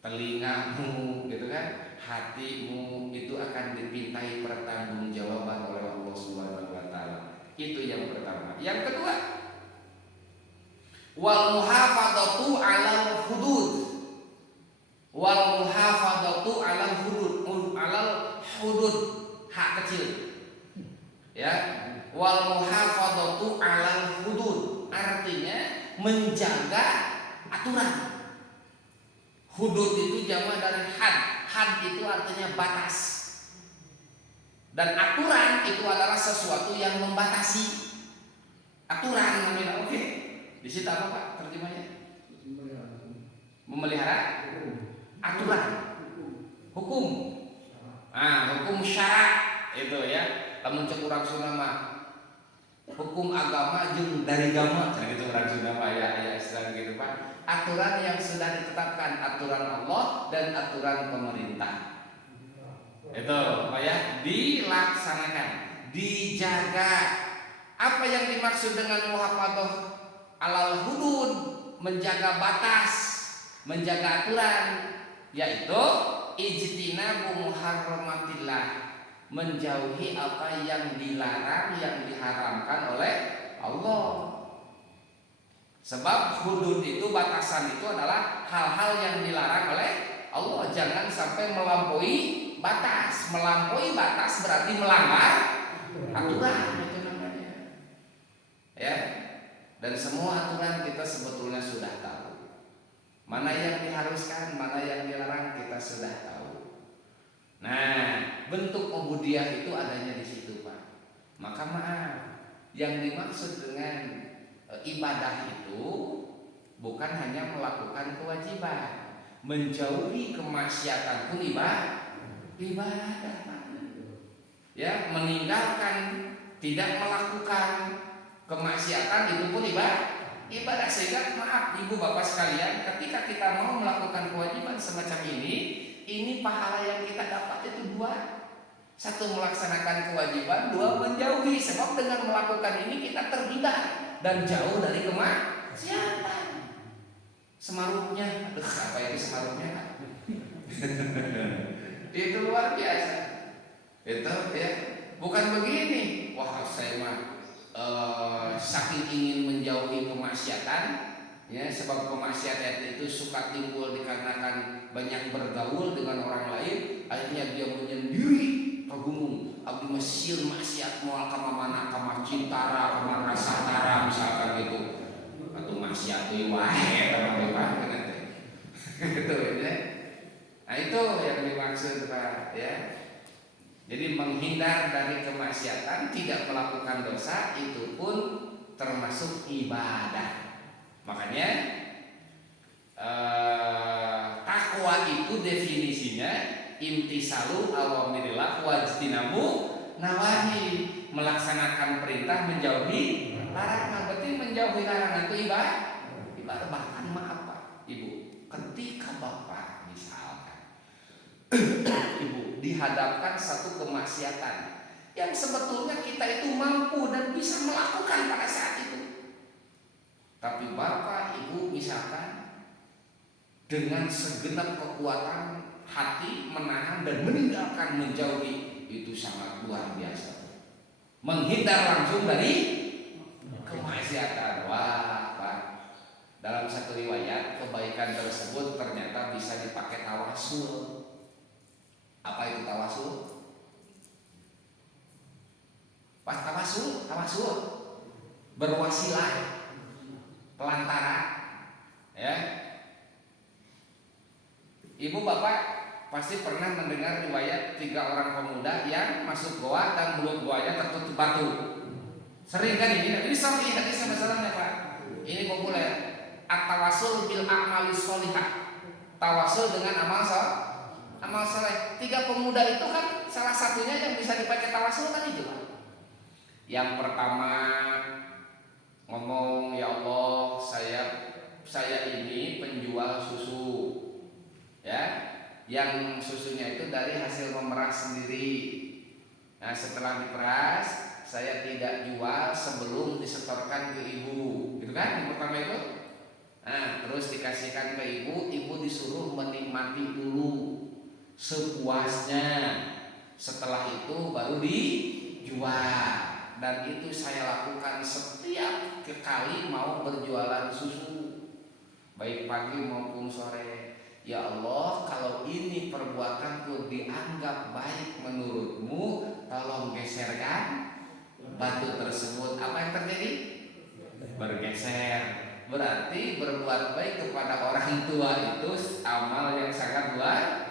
telingamu, gitu kan, hatimu itu akan dipintai pertanggungjawaban oleh Allah Subhanahu wa taala. Itu yang pertama. Yang kedua, wal muhafadzatu 'alal hudud. Wal muhafadzatu 'alal hudud, hak kecil. Ya, wal muhafadzatu 'alal hudud artinya menjaga aturan. Hudud itu jamak dari had. Had itu artinya batas. Dan aturan itu adalah sesuatu yang membatasi. Aturan namanya, oke. Di situ apa Pak terjemahnya? Memelihara aturan, hukum. Hukum syarak itu ya. lamun cek urang Sunda mah hukum agama jeung dari agama cara gitu urang Sunda mah ya istilah gitu Pak. Aturan yang sudah ditetapkan, aturan Allah dan aturan pemerintah. Itu Pak ya, dilaksanakan, dijaga. Apa yang dimaksud dengan muhafadzah alal hudud, menjaga batas, menjaga aturan, yaitu ijtinabu muharramatillah, menjauhi apa yang dilarang, yang diharamkan oleh Allah. Sebab hudud itu, batasan itu adalah hal-hal yang dilarang oleh Allah. Jangan sampai melampaui batas. Melampaui batas berarti melanggar aturan, itu namanya. Ya. Dan semua aturan kita sebetulnya sudah tahu. Mana yang diharuskan, mana yang dilarang kita sudah tahu. Nah, bentuk ubudiyah itu adanya di situ, Pak. Maka maaf, yang dimaksud dengan ibadah itu bukan hanya melakukan kewajiban, menjauhi kemaksiatan pun ibadah. Ya, meninggalkan, tidak melakukan kemaksiatan itu pun ibadah. Sehingga maaf ibu bapak sekalian, ketika kita mau melakukan kewajiban semacam ini pahala yang kita dapat itu dua. Satu, melaksanakan kewajiban, dua, menjauhi. Sebab dengan melakukan ini kita terhindar dan jauh dari kemaksiatan. Semarupnya, aduh apa itu semarupnya? Itu luar biasa. Itu ya, bukan begini. Wah saya mah saking ingin menjauhi kemaksiatan, ya, sebab kemaksiatan itu suka timbul dikarenakan banyak bergaul dengan orang lain, akhirnya dia menyendiri. Kagungung, abdi Mesir maksiat moal ka mana ka Cintara, ka Rasatara misalkan gitu. Atau maksiat deui wae ka mana gitu ya. Nah itu yang dimaksud Pak ya. Jadi menghindar dari kemaksiatan, tidak melakukan dosa itu pun termasuk ibadah. Makanya takwa itu definisinya imtisalu awamirillah wajtinabu nawahi, melaksanakan perintah, menjauhi larangan. Berarti menjauhi larangan itu ibadah. Bahkan maaf Pak Ibu, ketika Bapak misalkan Ibu dihadapkan satu kemaksiatan yang sebetulnya kita itu mampu dan bisa melakukan pada saat itu, tapi Bapak Ibu misalkan dengan segenap kekuatan hati menahan dan meninggalkan, menjauhi, itu sangat luar biasa. Menghindar langsung dari kemaksiatan. Wah Pak, dalam satu riwayat kebaikan tersebut ternyata bisa dipakai tawasul. Apa itu tawasul? Pas tawasul berwasilah, pelantara, ya. Ibu bapak pasti pernah mendengar riwayat 3 orang pemuda yang masuk goa dan mulut goanya tertutup batu. Sering kan ini sahih hadis masalahnya Pak. Ini populer. At-tawassul bil a'malis sholihah. Tawasul dengan amal saleh. 3 pemuda itu kan salah satunya yang bisa dipakai tawasul kan itu Pak. Yang pertama ngomong, ya Allah, saya ini penjual susu. Ya, yang susunya itu dari hasil memeras sendiri. Nah, setelah diperas, saya tidak jual sebelum disetorkan ke ibu, gitu kan? Yang pertama itu. Nah, terus dikasihkan ke ibu, ibu disuruh menikmati dulu sepuasnya. Setelah itu baru dijual. Dan itu saya lakukan setiap kali mau berjualan susu, baik pagi maupun sore. Ya Allah, kalau ini perbuatanku dianggap baik menurutmu, tolong geserkan batu tersebut. Apa yang terjadi? Bergeser. Berarti berbuat baik kepada orang tua itu amal yang sangat luar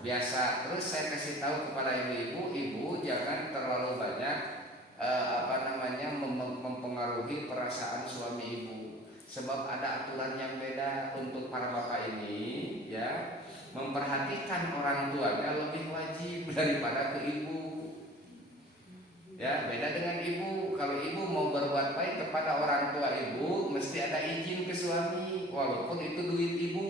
biasa. Terus saya kasih tahu kepada ibu-ibu, jangan terlalu banyak mempengaruhi perasaan suami ibu. Sebab ada aturan yang beda untuk para bapak ini, ya, memperhatikan orang tuanya lebih wajib daripada ke ibu. Ya, beda dengan ibu. Kalau ibu mau berbuat baik kepada orang tua ibu, mesti ada izin ke suami, walaupun itu duit ibu.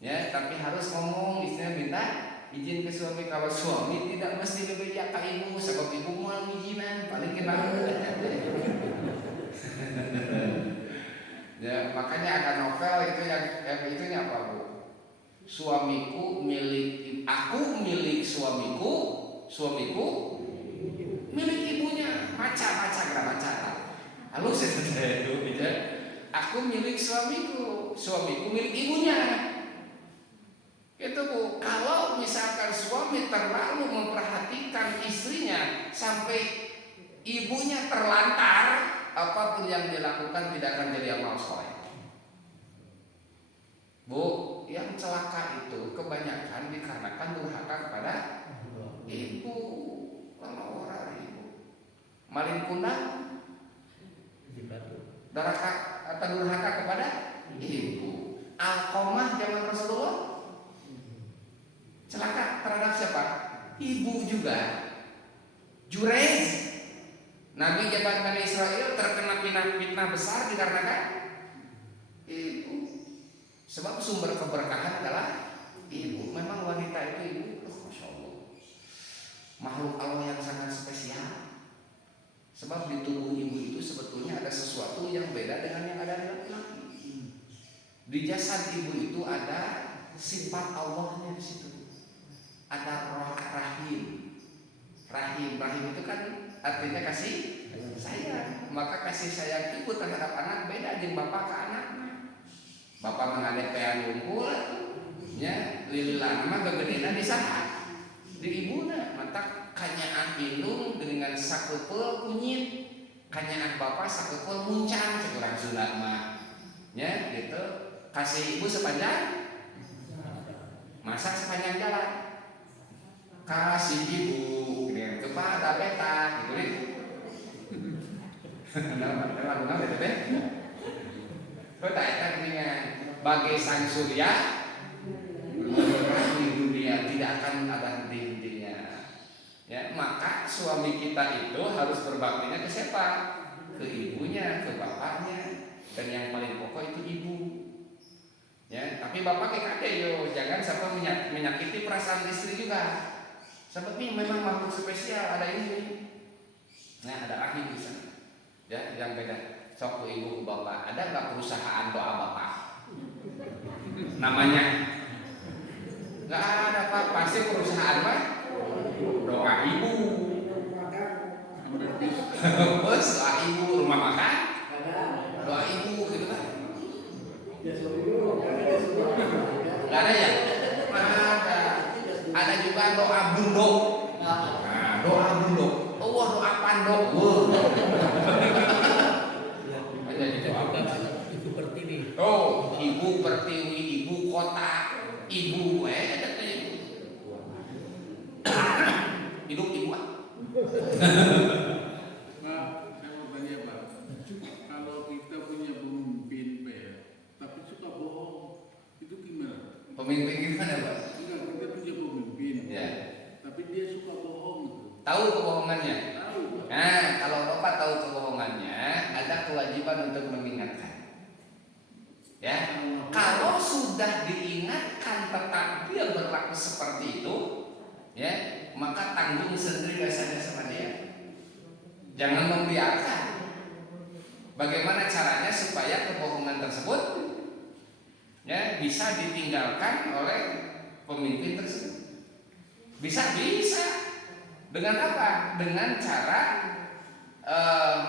Ya, tapi harus ngomong, istrinya minta izin ke suami. Kalau suami tidak mesti bebeja ke ibu, sebab ibu mau izinan, paling kena. Ya, makanya ada novel itu yang itunya apa bu? Suamiku milik, aku milik suamiku, suamiku milik ibunya. Maca lalu saya itu ya, aku milik suamiku, suamiku milik ibunya. Itu bu, kalau misalkan suami terlalu memperhatikan istrinya sampai ibunya terlantar, apapun yang dilakukan tidak akan jadi amal soleh. Bu, yang celaka itu kebanyakan dikarenakan durhaka kepada ibu. Kalau orang ibu maling kundang durhaka atau durhaka kepada ibu. Alqamah zaman Rasulullah celaka terhadap siapa? Ibu juga. Jurayj, Nabi jabat Bani Israel terkena fitnah besar dikarenakan ibu. Sebab sumber keberkahan adalah ibu. Memang wanita itu ibu, masya Allah, makhluk Allah yang sangat spesial. Sebab di tubuh ibu itu sebetulnya ada sesuatu yang beda dengan yang ada di laki-laki. Di jasad ibu itu ada sifat Allahnya di situ. Ada rahim. Rahim itu kan artinya kasih sayang. Maka kasih sayang ibu terhadap anak beda dengan bapak ke anaknya. Bapak mengadek pean unggul, ya lililah nama gegedina di saha di ibuna. Mata kanyaan indung dengan sakepel kunyit, kanyaan bapak sakepel muncang sekurang sunat mah, ya gitu. Kasih ibu sepanjang masa sepanjang jalan. Kasih ibu dengan kepada beta gitu nih. Lagu beta Beta dengan bagai sang surya di dunia tidak akan ada henti-hentinya. Ya, maka suami kita itu harus berbaktinya ke siapa? Ke ibunya, ke bapaknya, dan yang paling pokok itu ibu. Ya, tapi bapak kayak yo, jangan sampai menyakiti perasaan istri juga. Sebab ini memang makhluk spesial, ada ini. Nah, ada rahim di sana. Ya, yang beda. Sok ibu bapak, ada nggak perusahaan doa bapak? Namanya nggak ada pak, pasti perusahaan pak doa ibu. Bos doa ibu, rumah makan doa ibu gitu kan? Nggak ada ya? Ada. Ada juga doa bundok. Nah, doa bundok. Oh doa pandok. Oh, ibu pertiwi, ibu kota, ibu ada ibu. Hidup ibu ah. Nah, saya mau tanya Pak, kalau kita punya pemimpin tapi suka bohong, itu gimana? Pemimpin gimana Pak? Enggak, kita punya pemimpin, Ya. tapi dia suka bohong. Tahu kebohongannya? Tahu Pak. Nah, kalau Bapak tahu kebohongannya, ada kewajiban untuk mengingatkan. Ya, kalau sudah diingatkan tetap dia berlaku seperti itu, ya, maka tanggung sendiri rasanya sama dia. Jangan membiarkan. Bagaimana caranya supaya kebohongan tersebut, ya, bisa ditinggalkan oleh pemimpin tersebut? Bisa. Dengan apa? Dengan cara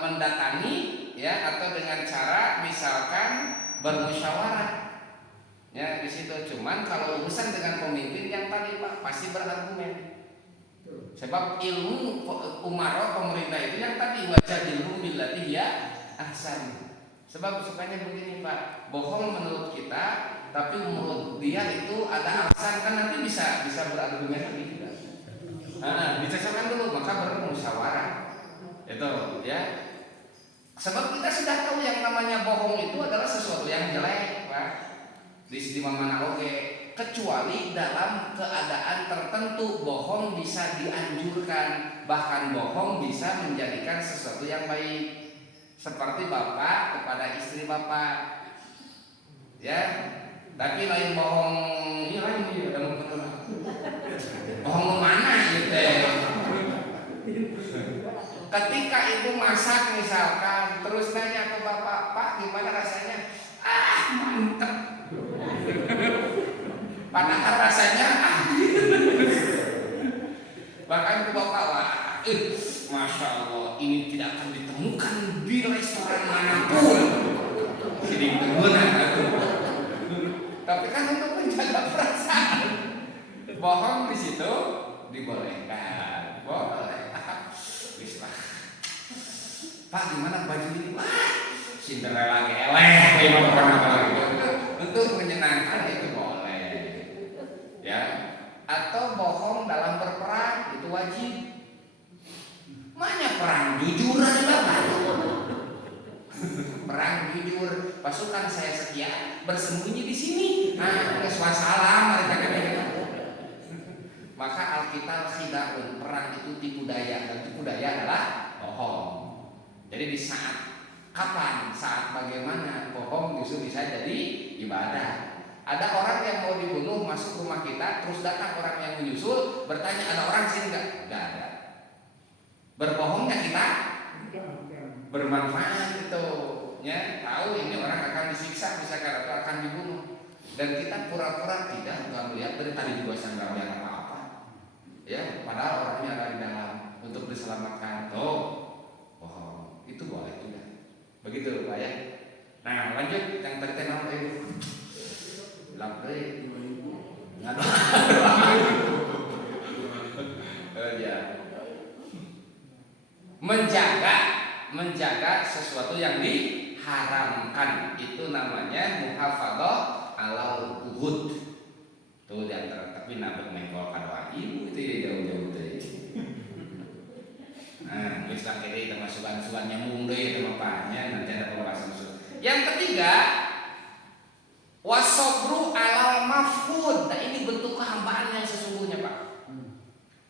mendatangi, ya, atau dengan cara misalkan bermusyawarah, ya di situ. Cuman kalau urusan dengan pemimpin yang tadi Pak pasti berargumen. Sebab ilmu umaro pemerintah itu yang tadi wajadilhum billati hiya ahsan. Sebab sukanya begini Pak, bohong menurut kita, tapi menurut dia itu ada alasan, kan nanti bisa berargumen lagi juga. Nah, dicocokkan dulu, maka bermusyawarah. Itu ya. Sebab kita sudah tahu yang namanya bohong itu adalah sesuatu yang jelek, Pak. Di mana oke. kecuali dalam keadaan tertentu. Bohong bisa dianjurkan, bahkan bohong bisa menjadikan sesuatu yang baik. Seperti bapak kepada istri bapak, ya. Tapi lain bohong, ini lain dia dalam benar. Bohong mana gitu? Ketika ibu masak misalkan, terus nanya ke bapak, Pak gimana rasanya? Mantap. Padahal rasanya bahkan ke bapak, wah, masya Allah, ini tidak akan ditemukan di restoran manapun. Jadi benar. Tapi kan untuk menjaga perasaan, bohong di situ dibolehkan, boleh. Bismillah. Pak gimana baju ini? Wah, Cinderella geleh, untuk menyenangkan itu boleh, ya. Atau bohong dalam berperang itu wajib. Mana perang jujur aja Pak. Perang jujur, pasukan saya sekian bersembunyi di sini. Nah, wassalam mereka kata. Maka Alkitab khidaun, perang itu tipu daya, dan tipu daya adalah bohong. Jadi di saat kapan, saat bagaimana bohong justru bisa jadi ibadah. Ada orang yang mau dibunuh masuk rumah kita, terus datang orang yang menyusul bertanya, ada orang sini nggak? Nggak ada. Berbohongnya kita bermanfaat itu, ya. Tahu ini orang akan disiksa misalkan atau akan dibunuh, dan kita pura-pura tidak nggak melihat, dari tadi juga saya nggak melihat apa-apa, ya. Padahal orangnya ada di dalam untuk diselamatkan. Bohong itu boleh juga. Begitu Pak ya. Nah lanjut yang tadi tenang itu. Bilang ngadu. Ya. Menjaga sesuatu yang diharamkan itu namanya muhafadzah alal uhud. Tuh diantara, tapi nabek mengkol kadoa ibu itu ya jauh-jauh teh. Nah, Islam ini termasuk sugan nyambung deh teman-temannya, nanti ada pembahasan usul. Yang ketiga, wasobru alal mafhud. Nah ini bentuk kehambaan yang sesungguhnya Pak.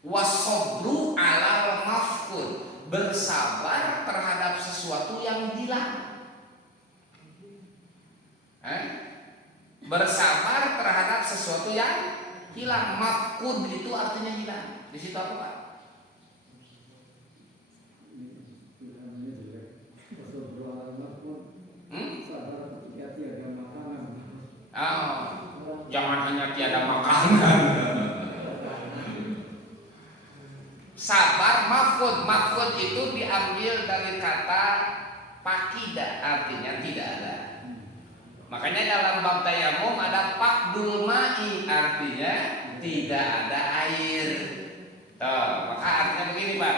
Wasobru alal mafhud, bersabar terhadap sesuatu yang hilang. Bersabar terhadap sesuatu yang hilang. Mafhud itu artinya hilang. Di situ apa Pak? Jangan hanya tiada makanan. Sabar mafhud itu diambil dari kata pakida, artinya tidak ada. Makanya dalam bab tayamum ada pakdul ma'i, artinya tidak ada air. Maka artinya begini Pak.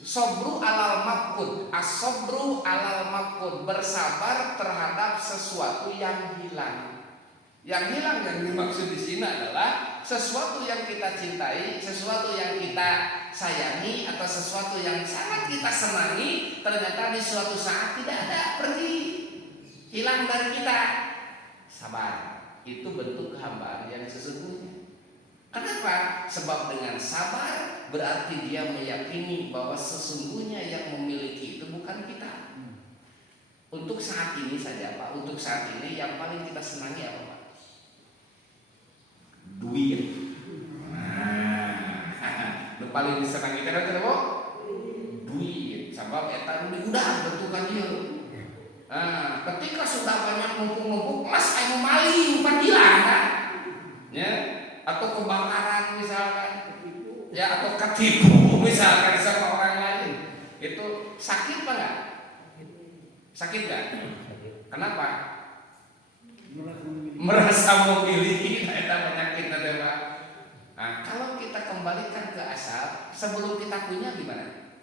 Sobru alal mafhud, as-sobru alal mafhud, bersabar terhadap sesuatu yang hilang. Yang hilang yang dimaksud di sini adalah sesuatu yang kita cintai, sesuatu yang kita sayangi, atau sesuatu yang sangat kita senangi, ternyata di suatu saat tidak ada, pergi, hilang dari kita. Sabar, itu bentuk kehambaan yang sesungguhnya. Kenapa? Sebab dengan sabar berarti dia meyakini bahwa sesungguhnya yang memiliki itu bukan kita. Untuk saat ini saja Pak, untuk saat ini yang paling kita senangi apa Pak? Duit. Nah, paling disenangi kita kenapa? Duit. Sebab eta nu udah bentukan dia. Nah, ketika sudah banyak numpuk-numpuk, mas ayo maling padilan kan? Ya, atau kebakaran misalkan. Ya, atau ketipu misalkan sama orang lain. Itu sakit apa enggak? Sakit enggak? Kenapa? Merasa memiliki eta penyakit ada Pak. Nah, kalau kita kembalikan ke asal, sebelum kita punya gimana?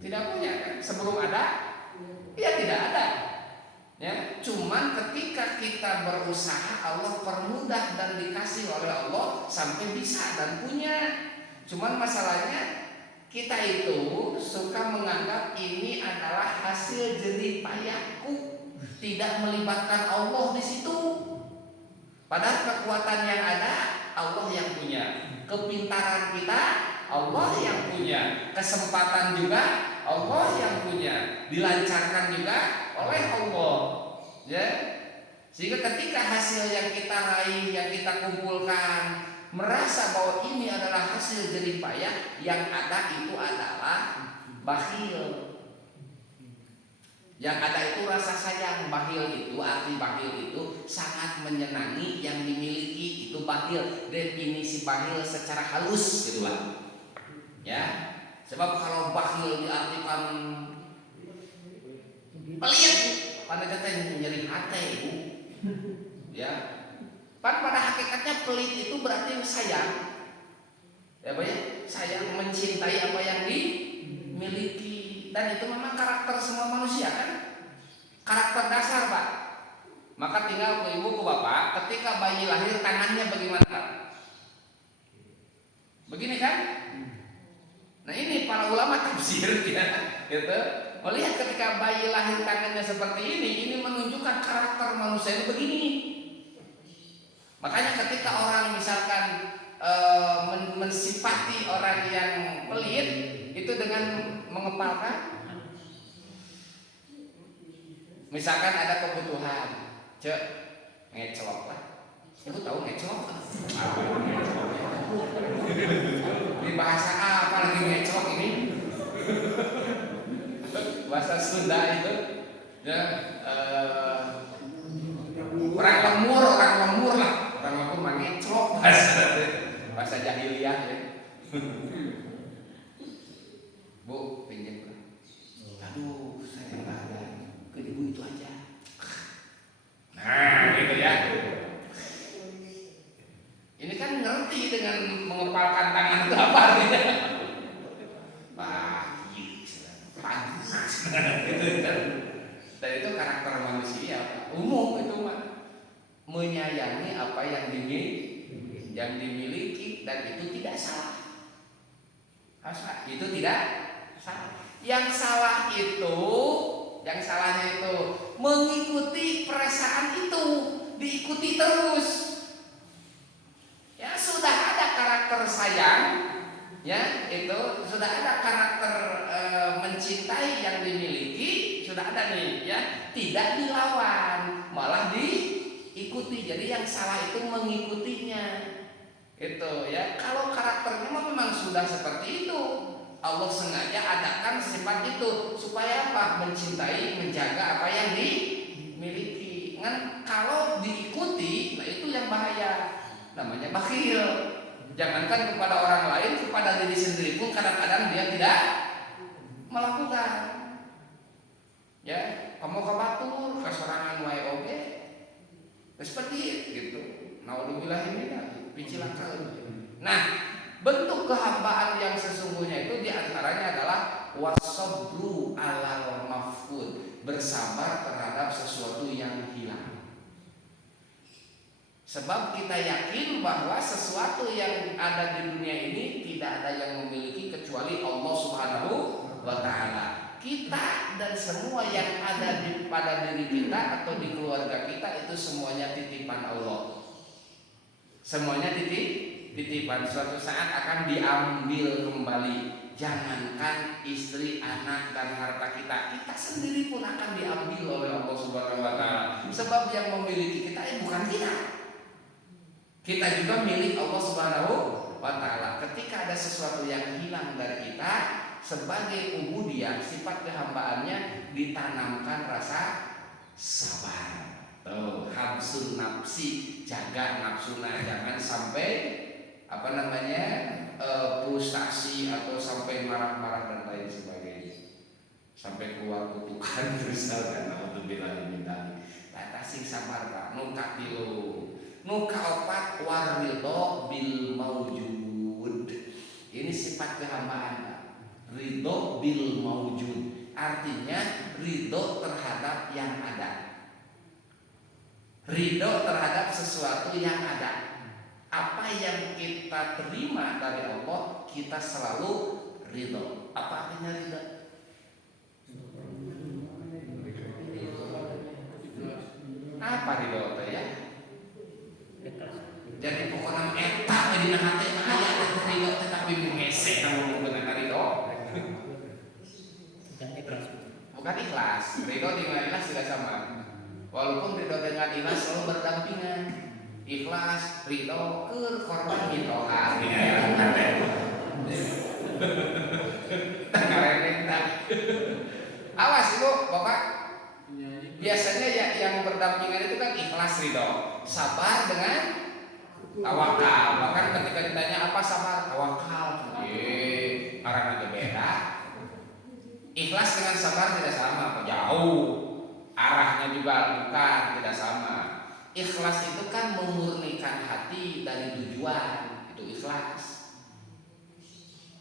Tidak punya kan? Sebelum ada? Ya tidak ada. Ya, cuman ketika kita berusaha, Allah permudah dan dikasih oleh Allah sampai bisa dan punya. Cuman masalahnya kita itu suka menganggap ini adalah hasil jerih payahku, tidak melibatkan Allah di situ. Padahal kekuatan yang ada Allah yang punya, kepintaran kita Allah yang punya, kesempatan juga Allah yang punya, dilancarkan juga oleh Allah. Ya, sehingga ketika hasil yang kita raih, yang kita kumpulkan, merasa bahwa ini adalah hasil jerih payah, yang ada itu adalah bakhil. Yang ada itu rasa sayang. Bakhil itu, arti bakhil itu sangat menyenangi yang dimiliki, itu bakhil. Definisi bakhil secara halus gitu lah. Ya, sebab kalau bakhil diartikan pelit, pada katanya nyeri hati ibu. Ya, pada hakikatnya pelit itu berarti sayang. Ya, Pak ya, sayang, mencintai apa yang dimiliki. Dan itu memang karakter semua manusia kan, karakter dasar Pak. Maka tinggal ke ibu ke bapak, ketika bayi lahir tangannya bagaimana? Begini kan? Nah ini para ulama tafsir ya, gitu. Melihat ketika bayi lahir tangannya seperti ini menunjukkan karakter manusia itu begini. Makanya ketika orang misalkan mensifati orang yang pelit itu dengan mengepalkan. Misalkan ada kebutuhan, cek ngecelok lah. Ibu tahu ngecelok? Ini bahasa apa lagi ngecelok ini? Bahasa Sunda itu, ya, orang lemur lah, orang lemur mah ngecelok bahasa jahiliyah ya. Bu, pinjam lah. Aduh, saya nggak ada. Ke ibu itu aja. Nah, gitu ya. Ini kan ngerti dengan mengepalkan tangan itu apa artinya? Gitu kan. Dan itu karakter manusia, umum itu mah. Menyayangi apa yang dimiliki dan itu tidak salah. Itu tidak salah. Yang salahnya itu mengikuti perasaan itu, diikuti terus. Ya sudah ada karakter sayang, ya itu sudah ada karakter mencintai yang dimiliki, sudah ada nih, ya tidak dilawan, malah diikuti. Jadi yang salah itu mengikutinya, itu ya. Kalau karakternya memang sudah seperti itu, Allah sengaja adakan sifat itu supaya apa? Mencintai, menjaga apa yang dimiliki. Kalau diikuti, nah itu yang bahaya. Namanya bakhil. Jangankan kepada orang lain, kepada diri sendiri pun kadang-kadang dia tidak melakukan. Ya, kamu kebatur, kesorangan wae oge. Seperti itu. Naudzubillah min dzalik. Nah, bentuk kehambaan yang sesungguhnya itu diantaranya adalah wasabru alal mafqud, bersabar terhadap sesuatu yang hilang. Sebab kita yakin bahwa sesuatu yang ada di dunia ini tidak ada yang memiliki kecuali Allah Subhanahu wa Ta'ala. Kita dan semua yang ada pada diri kita atau di keluarga kita itu semuanya titipan Allah. Semuanya titipan, suatu saat akan diambil kembali. Jangankan istri, anak, dan harta kita, kita sendiri pun akan diambil oleh Allah Subhanahu wa Ta'ala. Sebab yang memiliki kita bukan kita. Kita juga milik Allah Subhanahu wa Ta'ala. Ketika ada sesuatu yang hilang dari kita, sebagai ubudiyah, sifat kehambaannya ditanamkan rasa sabar. Habsun nafsi, jaga nafsuna, jangan sampai frustasi atau sampai marah-marah dan lain sebagainya, sampai keluar kutukan misalkan. Alhamdulillah min dzalik. Tasing sabar Pak, nuka tilu, nuka opat waridho bil maujud. Ini sifat kehambaan Pak. Ridho bil maujud artinya ridho terhadap yang ada. Ridho terhadap sesuatu yang ada. Apa yang kita terima dari Allah, kita selalu ridho. Apa artinya ridho? Apa ridho ya? namun menggunakan ridho. Bukan ikhlas. Ridho dengan ikhlas tidak sama. Walaupun ridho dengan ikhlas selalu berdampingan. Ikhlas, ridho, korban ridhoan. Awas ibu, bapak. Biasanya ya yang berdampingan itu kan ikhlas, ridho, sabar dengan tawakal. Bahkan ketika ditanya apa sabar, tawakal. Orang aja beda. Ikhlas dengan sabar tidak sama, jauh. Arahnya juga bukan, tidak sama. Ikhlas itu kan memurnikan hati dari tujuan, itu ikhlas.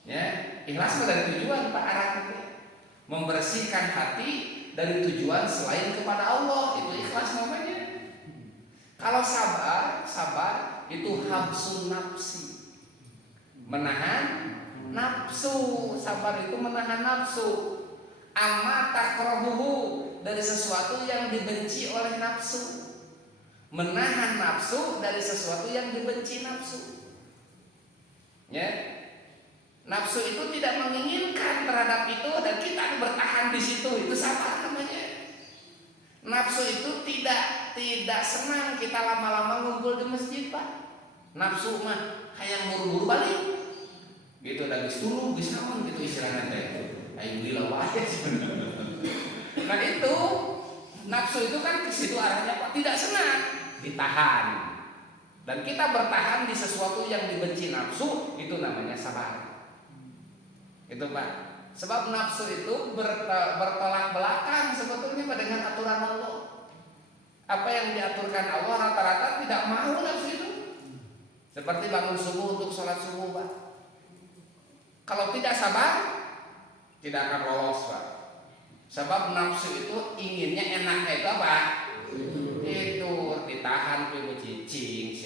Ya, ikhlas itu dari tujuan Pak arahnya. Membersihkan hati dari tujuan selain kepada Allah, itu ikhlas namanya. Kalau sabar itu habsun nafsi, menahan nafsu. Sabar itu menahan nafsu. Amma takrahuhu, dari sesuatu yang dibenci oleh nafsu. Menahan nafsu dari sesuatu yang dibenci nafsu. Ya, nafsu itu tidak menginginkan terhadap itu dan kita bertahan di situ, itu sabar namanya. Nafsu itu tidak senang kita lama-lama ngumpul di masjid Pak. Nafsu mah hayang buru-buru balik. Gitu dan dulu bisa gitu istilahnya teh. Ayo gila wae. Nah itu nafsu itu kan ke situ arahnya Pak, tidak senang, ditahan. Dan kita bertahan di sesuatu yang dibenci nafsu, itu namanya sabar. Itu Pak. Sebab nafsu itu bertolak belakang sebetulnya dengan aturan Allah. Apa yang diaturkan Allah rata-rata tidak mau nafsu itu. Seperti bangun subuh untuk sholat subuh Pak. Kalau tidak sabar, tidak akan lolos Pak. Sebab nafsu itu inginnya enaknya itu apa? Itu ditahan ke cicing,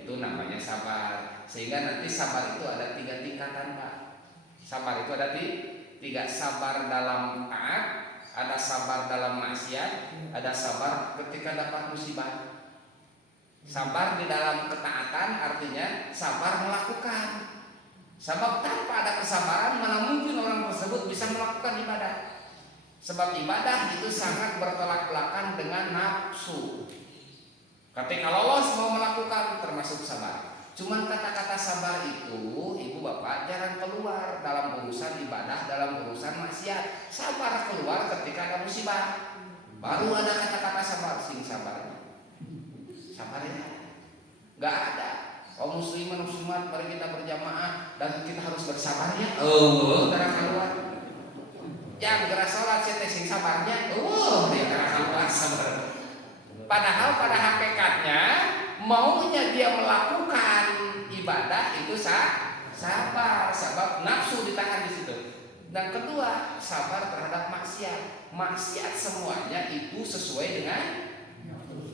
itu namanya sabar. Sehingga nanti sabar itu ada 3 tingkatan Pak. Sabar itu ada 3, sabar dalam taat, ada sabar dalam maksiat, ada sabar ketika dapat musibah. Sabar di dalam ketaatan artinya sabar melakukan. Sebab tanpa ada kesabaran mana mungkin orang tersebut bisa melakukan ibadah. Sebab ibadah itu sangat bertolak belakang dengan nafsu. Ketika lolos mau melakukan termasuk sabar. Cuman kata-kata sabar itu ibu bapak jarang keluar dalam urusan ibadah, dalam urusan maksiat. Sabar keluar ketika ada musibah. Baru ada kata-kata sabar, sing sabar. Sabar ya. Gak ada. Kaum muslimin muslimat mari kita berjamaah dan kita harus bersabar ya. Darah keluar. Yang gerak sholat saya sing sabarnya. Dia darah keluar sabar. Padahal pada hakikatnya maunya dia melakukan ibadah itu sabar, sebab nafsu ditahan di situ. Dan kedua, sabar terhadap maksiat. Maksiat semuanya itu sesuai dengan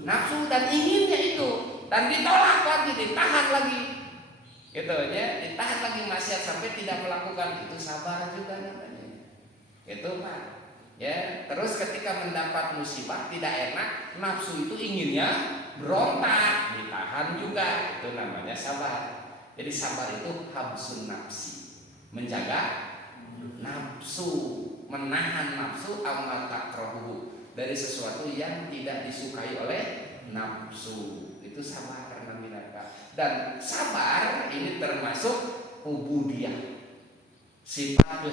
nafsu dan inginnya itu. Dan ditolak lagi, ditahan lagi. Gitu ya, ditahan lagi maksiat sampai tidak melakukan, itu sabar juga namanya. Itu Pak. Ya, terus ketika mendapat musibah tidak enak, nafsu itu inginnya berontak, ditahan juga, itu namanya sabar. Jadi sabar itu habsun nafsi, menjaga nafsu, menahan nafsu amma takrahu, dari sesuatu yang tidak disukai oleh nafsu. Itu sabar namanya. Dan sabar ini termasuk ubudiyah, sifat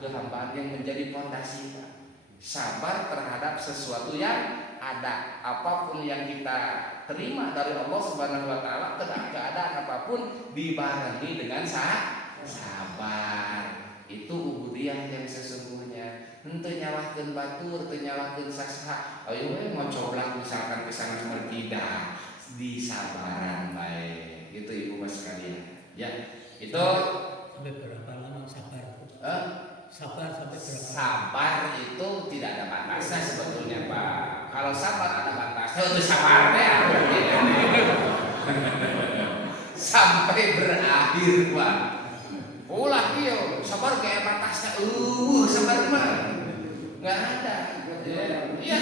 kehambaan yang menjadi fondasi. Sabar terhadap sesuatu yang ada, apapun yang kita terima dari Allah Subhanahu wa taala, keadaan apapun dibarengi dengan sabar. Itu ubudiyah yang sesungguhnya. Henteu nyalahkeun batur, teu nyalahkeun saha. Ayo we mau coblak misalkan pisang cuma tidak disabaran baik. Gitu Ibu Mas sekalian. Ya, itu sampai berapa lama sabar? Sabar sampai berapa? Sabar itu tidak ada batasnya sebetulnya Pak. Kalau sabar ada batasnya, itu sabar ya. Sampai berakhir Pak. Ulah iya, sabar kayak batasnya. Sabar mah nggak ada. Iya.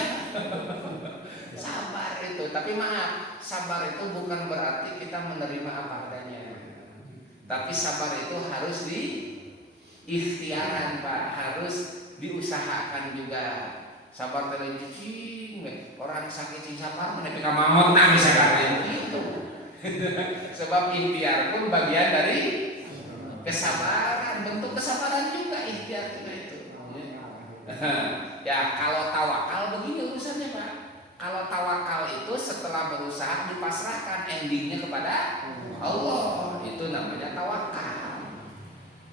Sabar itu, tapi maaf, sabar itu bukan berarti kita menerima apa adanya. Tapi sabar itu harus diikhtiaran Pak, harus diusahakan juga. Sabar dari cicing, orang sakit cicing sabar, tapi nggak mamot nah bisa kayak gitu. Sebab ikhtiar pun bagian dari kesabaran, bentuk kesabaran juga ikhtiar kita itu. Ya kalau tawakal begini urusannya Pak. Kalau tawakal itu setelah berusaha dipasrahkan, endingnya kepada Allah, itu namanya tawakal.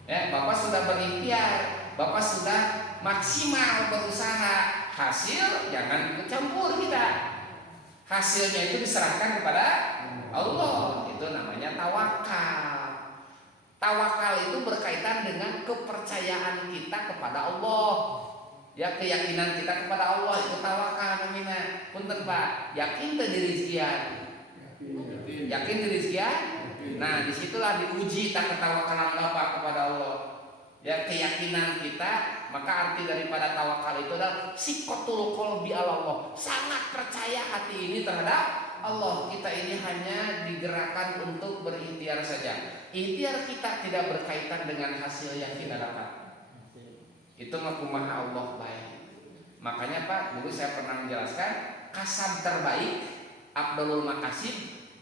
Ya, Bapak sudah berikhtiar, Bapak sudah maksimal berusaha, hasil jangan ikut campur kita. Hasilnya itu diserahkan kepada Allah, itu namanya tawakal. Tawakal itu berkaitan dengan kepercayaan kita kepada Allah. Ya, keyakinan kita kepada Allah itu tawakal namanya. Punten Pak, yakin teu diri rizkian? Yakin diri rizkian? Nah, disitulah diuji tak ketawakalan Bapak kepada Allah. Ya, keyakinan kita, maka arti daripada tawakal itu adalah sikotul qalbi ala Allah. Sangat percaya hati ini terhadap Allah. Kita ini hanya digerakkan untuk berikhtiar saja. Ikhtiar kita tidak berkaitan dengan hasil yang kita dapat. Itu mah kumaha Allah baik. Makanya Pak, dulu saya pernah menjelaskan kasab terbaik Abdul Makasib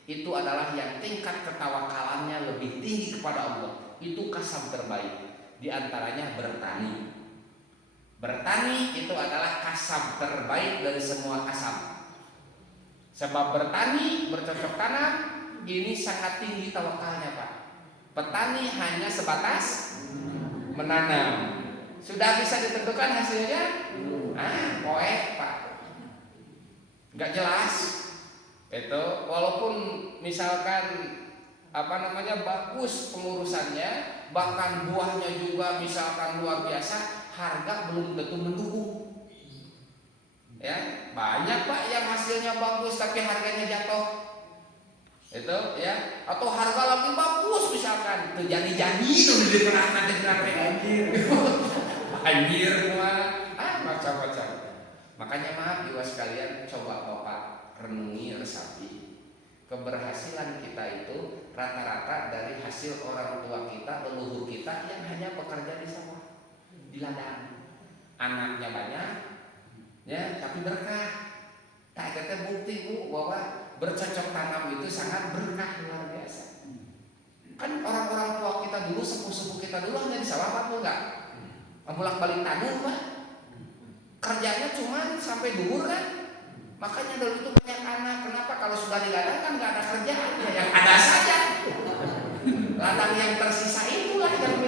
itu adalah yang tingkat ketawakalannya lebih tinggi kepada Allah. Itu kasab terbaik. Di antaranya bertani. Bertani itu adalah kasab terbaik dari semua kasab. Sebab bertani, bercocok tanam ini sangat tinggi tawakalnya Pak. Petani hanya sebatas menanam. Sudah bisa ditentukan hasilnya? Poek Pak. Nggak jelas. Itu walaupun misalkan bagus pengurusannya, bahkan buahnya juga misalkan luar biasa, harga belum tentu mendukung. Ya, banyak Pak yang hasilnya bagus tapi harganya jatuh. Itu ya, atau harga lagi bagus misalkan, tuh jadi-jadi itu di tengah nanti anjir macam-macam. Makanya maaf jiwa sekalian, coba Bapak renungi, resapi. Keberhasilan kita itu rata-rata dari hasil orang tua kita, leluhur kita yang hanya bekerja di sawah, di ladang. Anaknya banyak, ya, tapi berkah. Tak ada bukti Bu bahwa bercocok tanam itu sangat berkah luar biasa. Kan orang-orang tua kita dulu, sepuh-sepuh kita dulu hanya di sawah Pak, enggak? Bolak-balik tanam Pak. Kerjanya cuma sampai duhur kan. Makanya dulu itu banyak anak. Kenapa? Kalau sudah di ladang kan nggak ada kerjaan, ya yang ada saja. Ladang yang tersisa itulah yang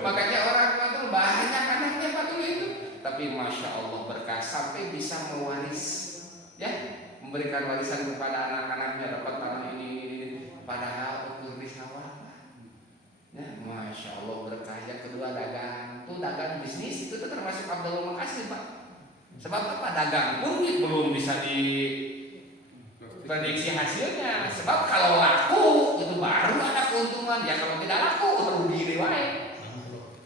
makanya orang tua itu banyak anaknya Pak dulu itu. Tapi masya Allah berkah sampai bisa mewaris, ya, memberikan warisan kepada anak-anaknya, dapat tanah ini padahal ukur di sawah. Ya, masya Allah berkah. Yang kedua dagang. Tuh dagang bisnis itu termasuk Abdul Makasib Pak. Sebab apa? Dagang pun belum bisa diprediksi hasilnya. Sebab kalau laku itu baru ada keuntungan. Ya kalau tidak laku rugi riwayat.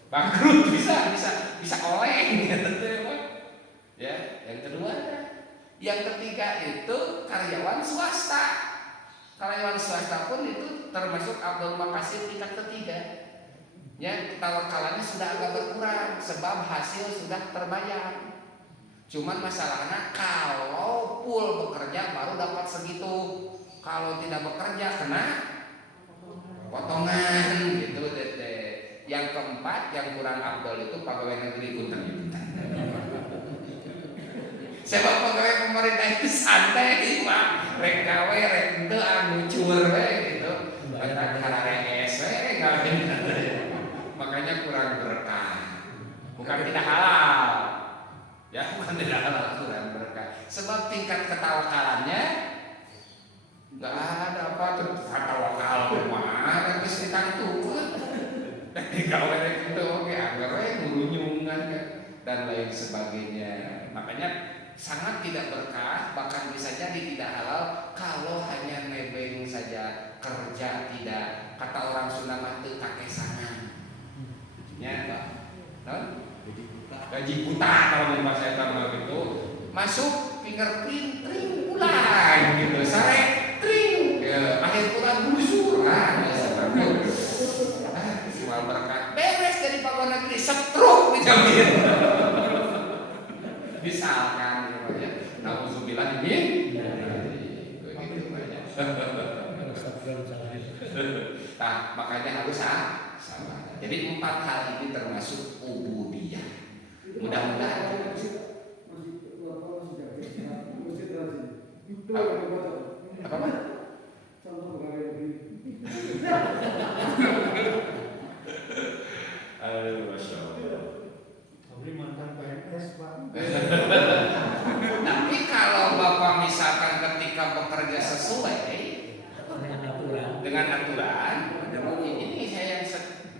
Bangkrut bisa oleng gitu Pak. Ya, yang kedua ada. Yang ketiga itu karyawan swasta. Karyawan swasta pun itu termasuk Abdul Makasib tingkat ketiga. Ya, tawakalannya sudah agak berkurang sebab hasil sudah terbayar. Cuman masalahnya kalau full bekerja baru dapat segitu. Kalau tidak bekerja kena potongan gitu deh. Yang keempat yang kurang Abdul itu pegawai negeri punten-punten. Sebab pegawai pemerintah itu santai Pak. Rek gawe rek henteu ngucur we gitu. Banyak hararees we makanya kurang berkah. Bukan tidak halal. Ya, bukan tidak halal, kurang berkah. Sebab tingkat ketawakalannya enggak ada apa tuh tawakal kumaha geus ditantukeun. Gawe rek henteu oge anggar we ngurunyungan dan lain sebagainya. Makanya sangat tidak berkah, bahkan bisa jadi tidak halal kalau hanya nebeng saja, kerja tidak. Kata orang Sunda mah teu kakesangan. Ya, Pak. Gaji buta kalau di masa itu masuk fingerprint, tring lain gitu, sare tring, ya, akhir kurang busur, cuma berkah beres dari pegawai negeri setruk dijamin. Misalkan, ya, nauzubillah ini, begitu banyak. Nah, makanya harus sabar. Jadi 4 hal ini termasuk ubudiyah. Mudah-mudahan. Apa? Masya Allah. Tapi kalau Bapak misalkan ketika bekerja sesuai dengan aturan, ini saya yang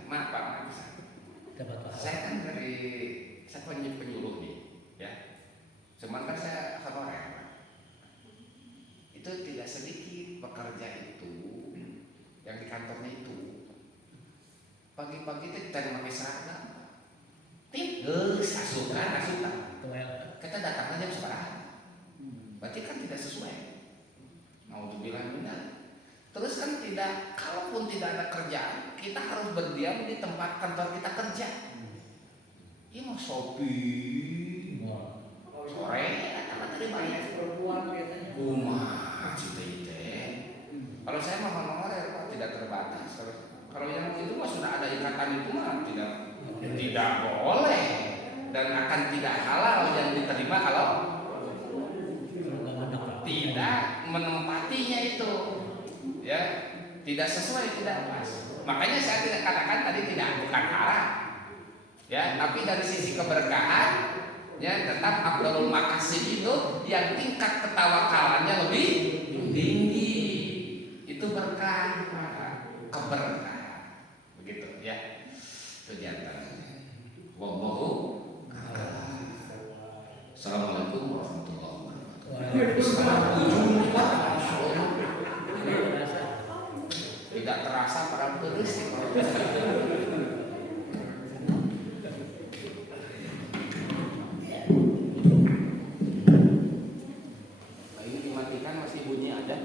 maaf Pak, saya kan saya penyuluh nih, ya. Cuman kan saya honorer. Itu tidak sedikit pekerja itu yang di kantornya itu pagi-pagi itu kita pakai seragam, asukan. Kita datang aja sekarang, berarti kan tidak sesuai. Mau dibilang benar. Terus kan kalaupun tidak ada kerjaan, kita harus berdiam di tempat kantor kita kerja. Ini mau shopping, sore datang dari banyak rumah, cita-cita. Kalau saya mah honorer Pak, tidak terbatas. Kalau yang itu mah sudah ada ikatan itu mah tidak boleh dan akan tidak halal yang diterima kalau tidak menempatinya itu, ya, tidak sesuai, tidak pas. Makanya saya tidak katakan tadi bukan haram, ya, tapi dari sisi keberkahan, ya, tetap Abdul Makasih itu yang tingkat ketawakalannya lebih tinggi, itu berkah, keberkahan, begitu, ya, itu diantaranya. Wallahu a'lam. Assalamualaikum warahmatullahi wabarakatuh. Tidak terasa pada terus. Ini dimatikan masih bunyi ada.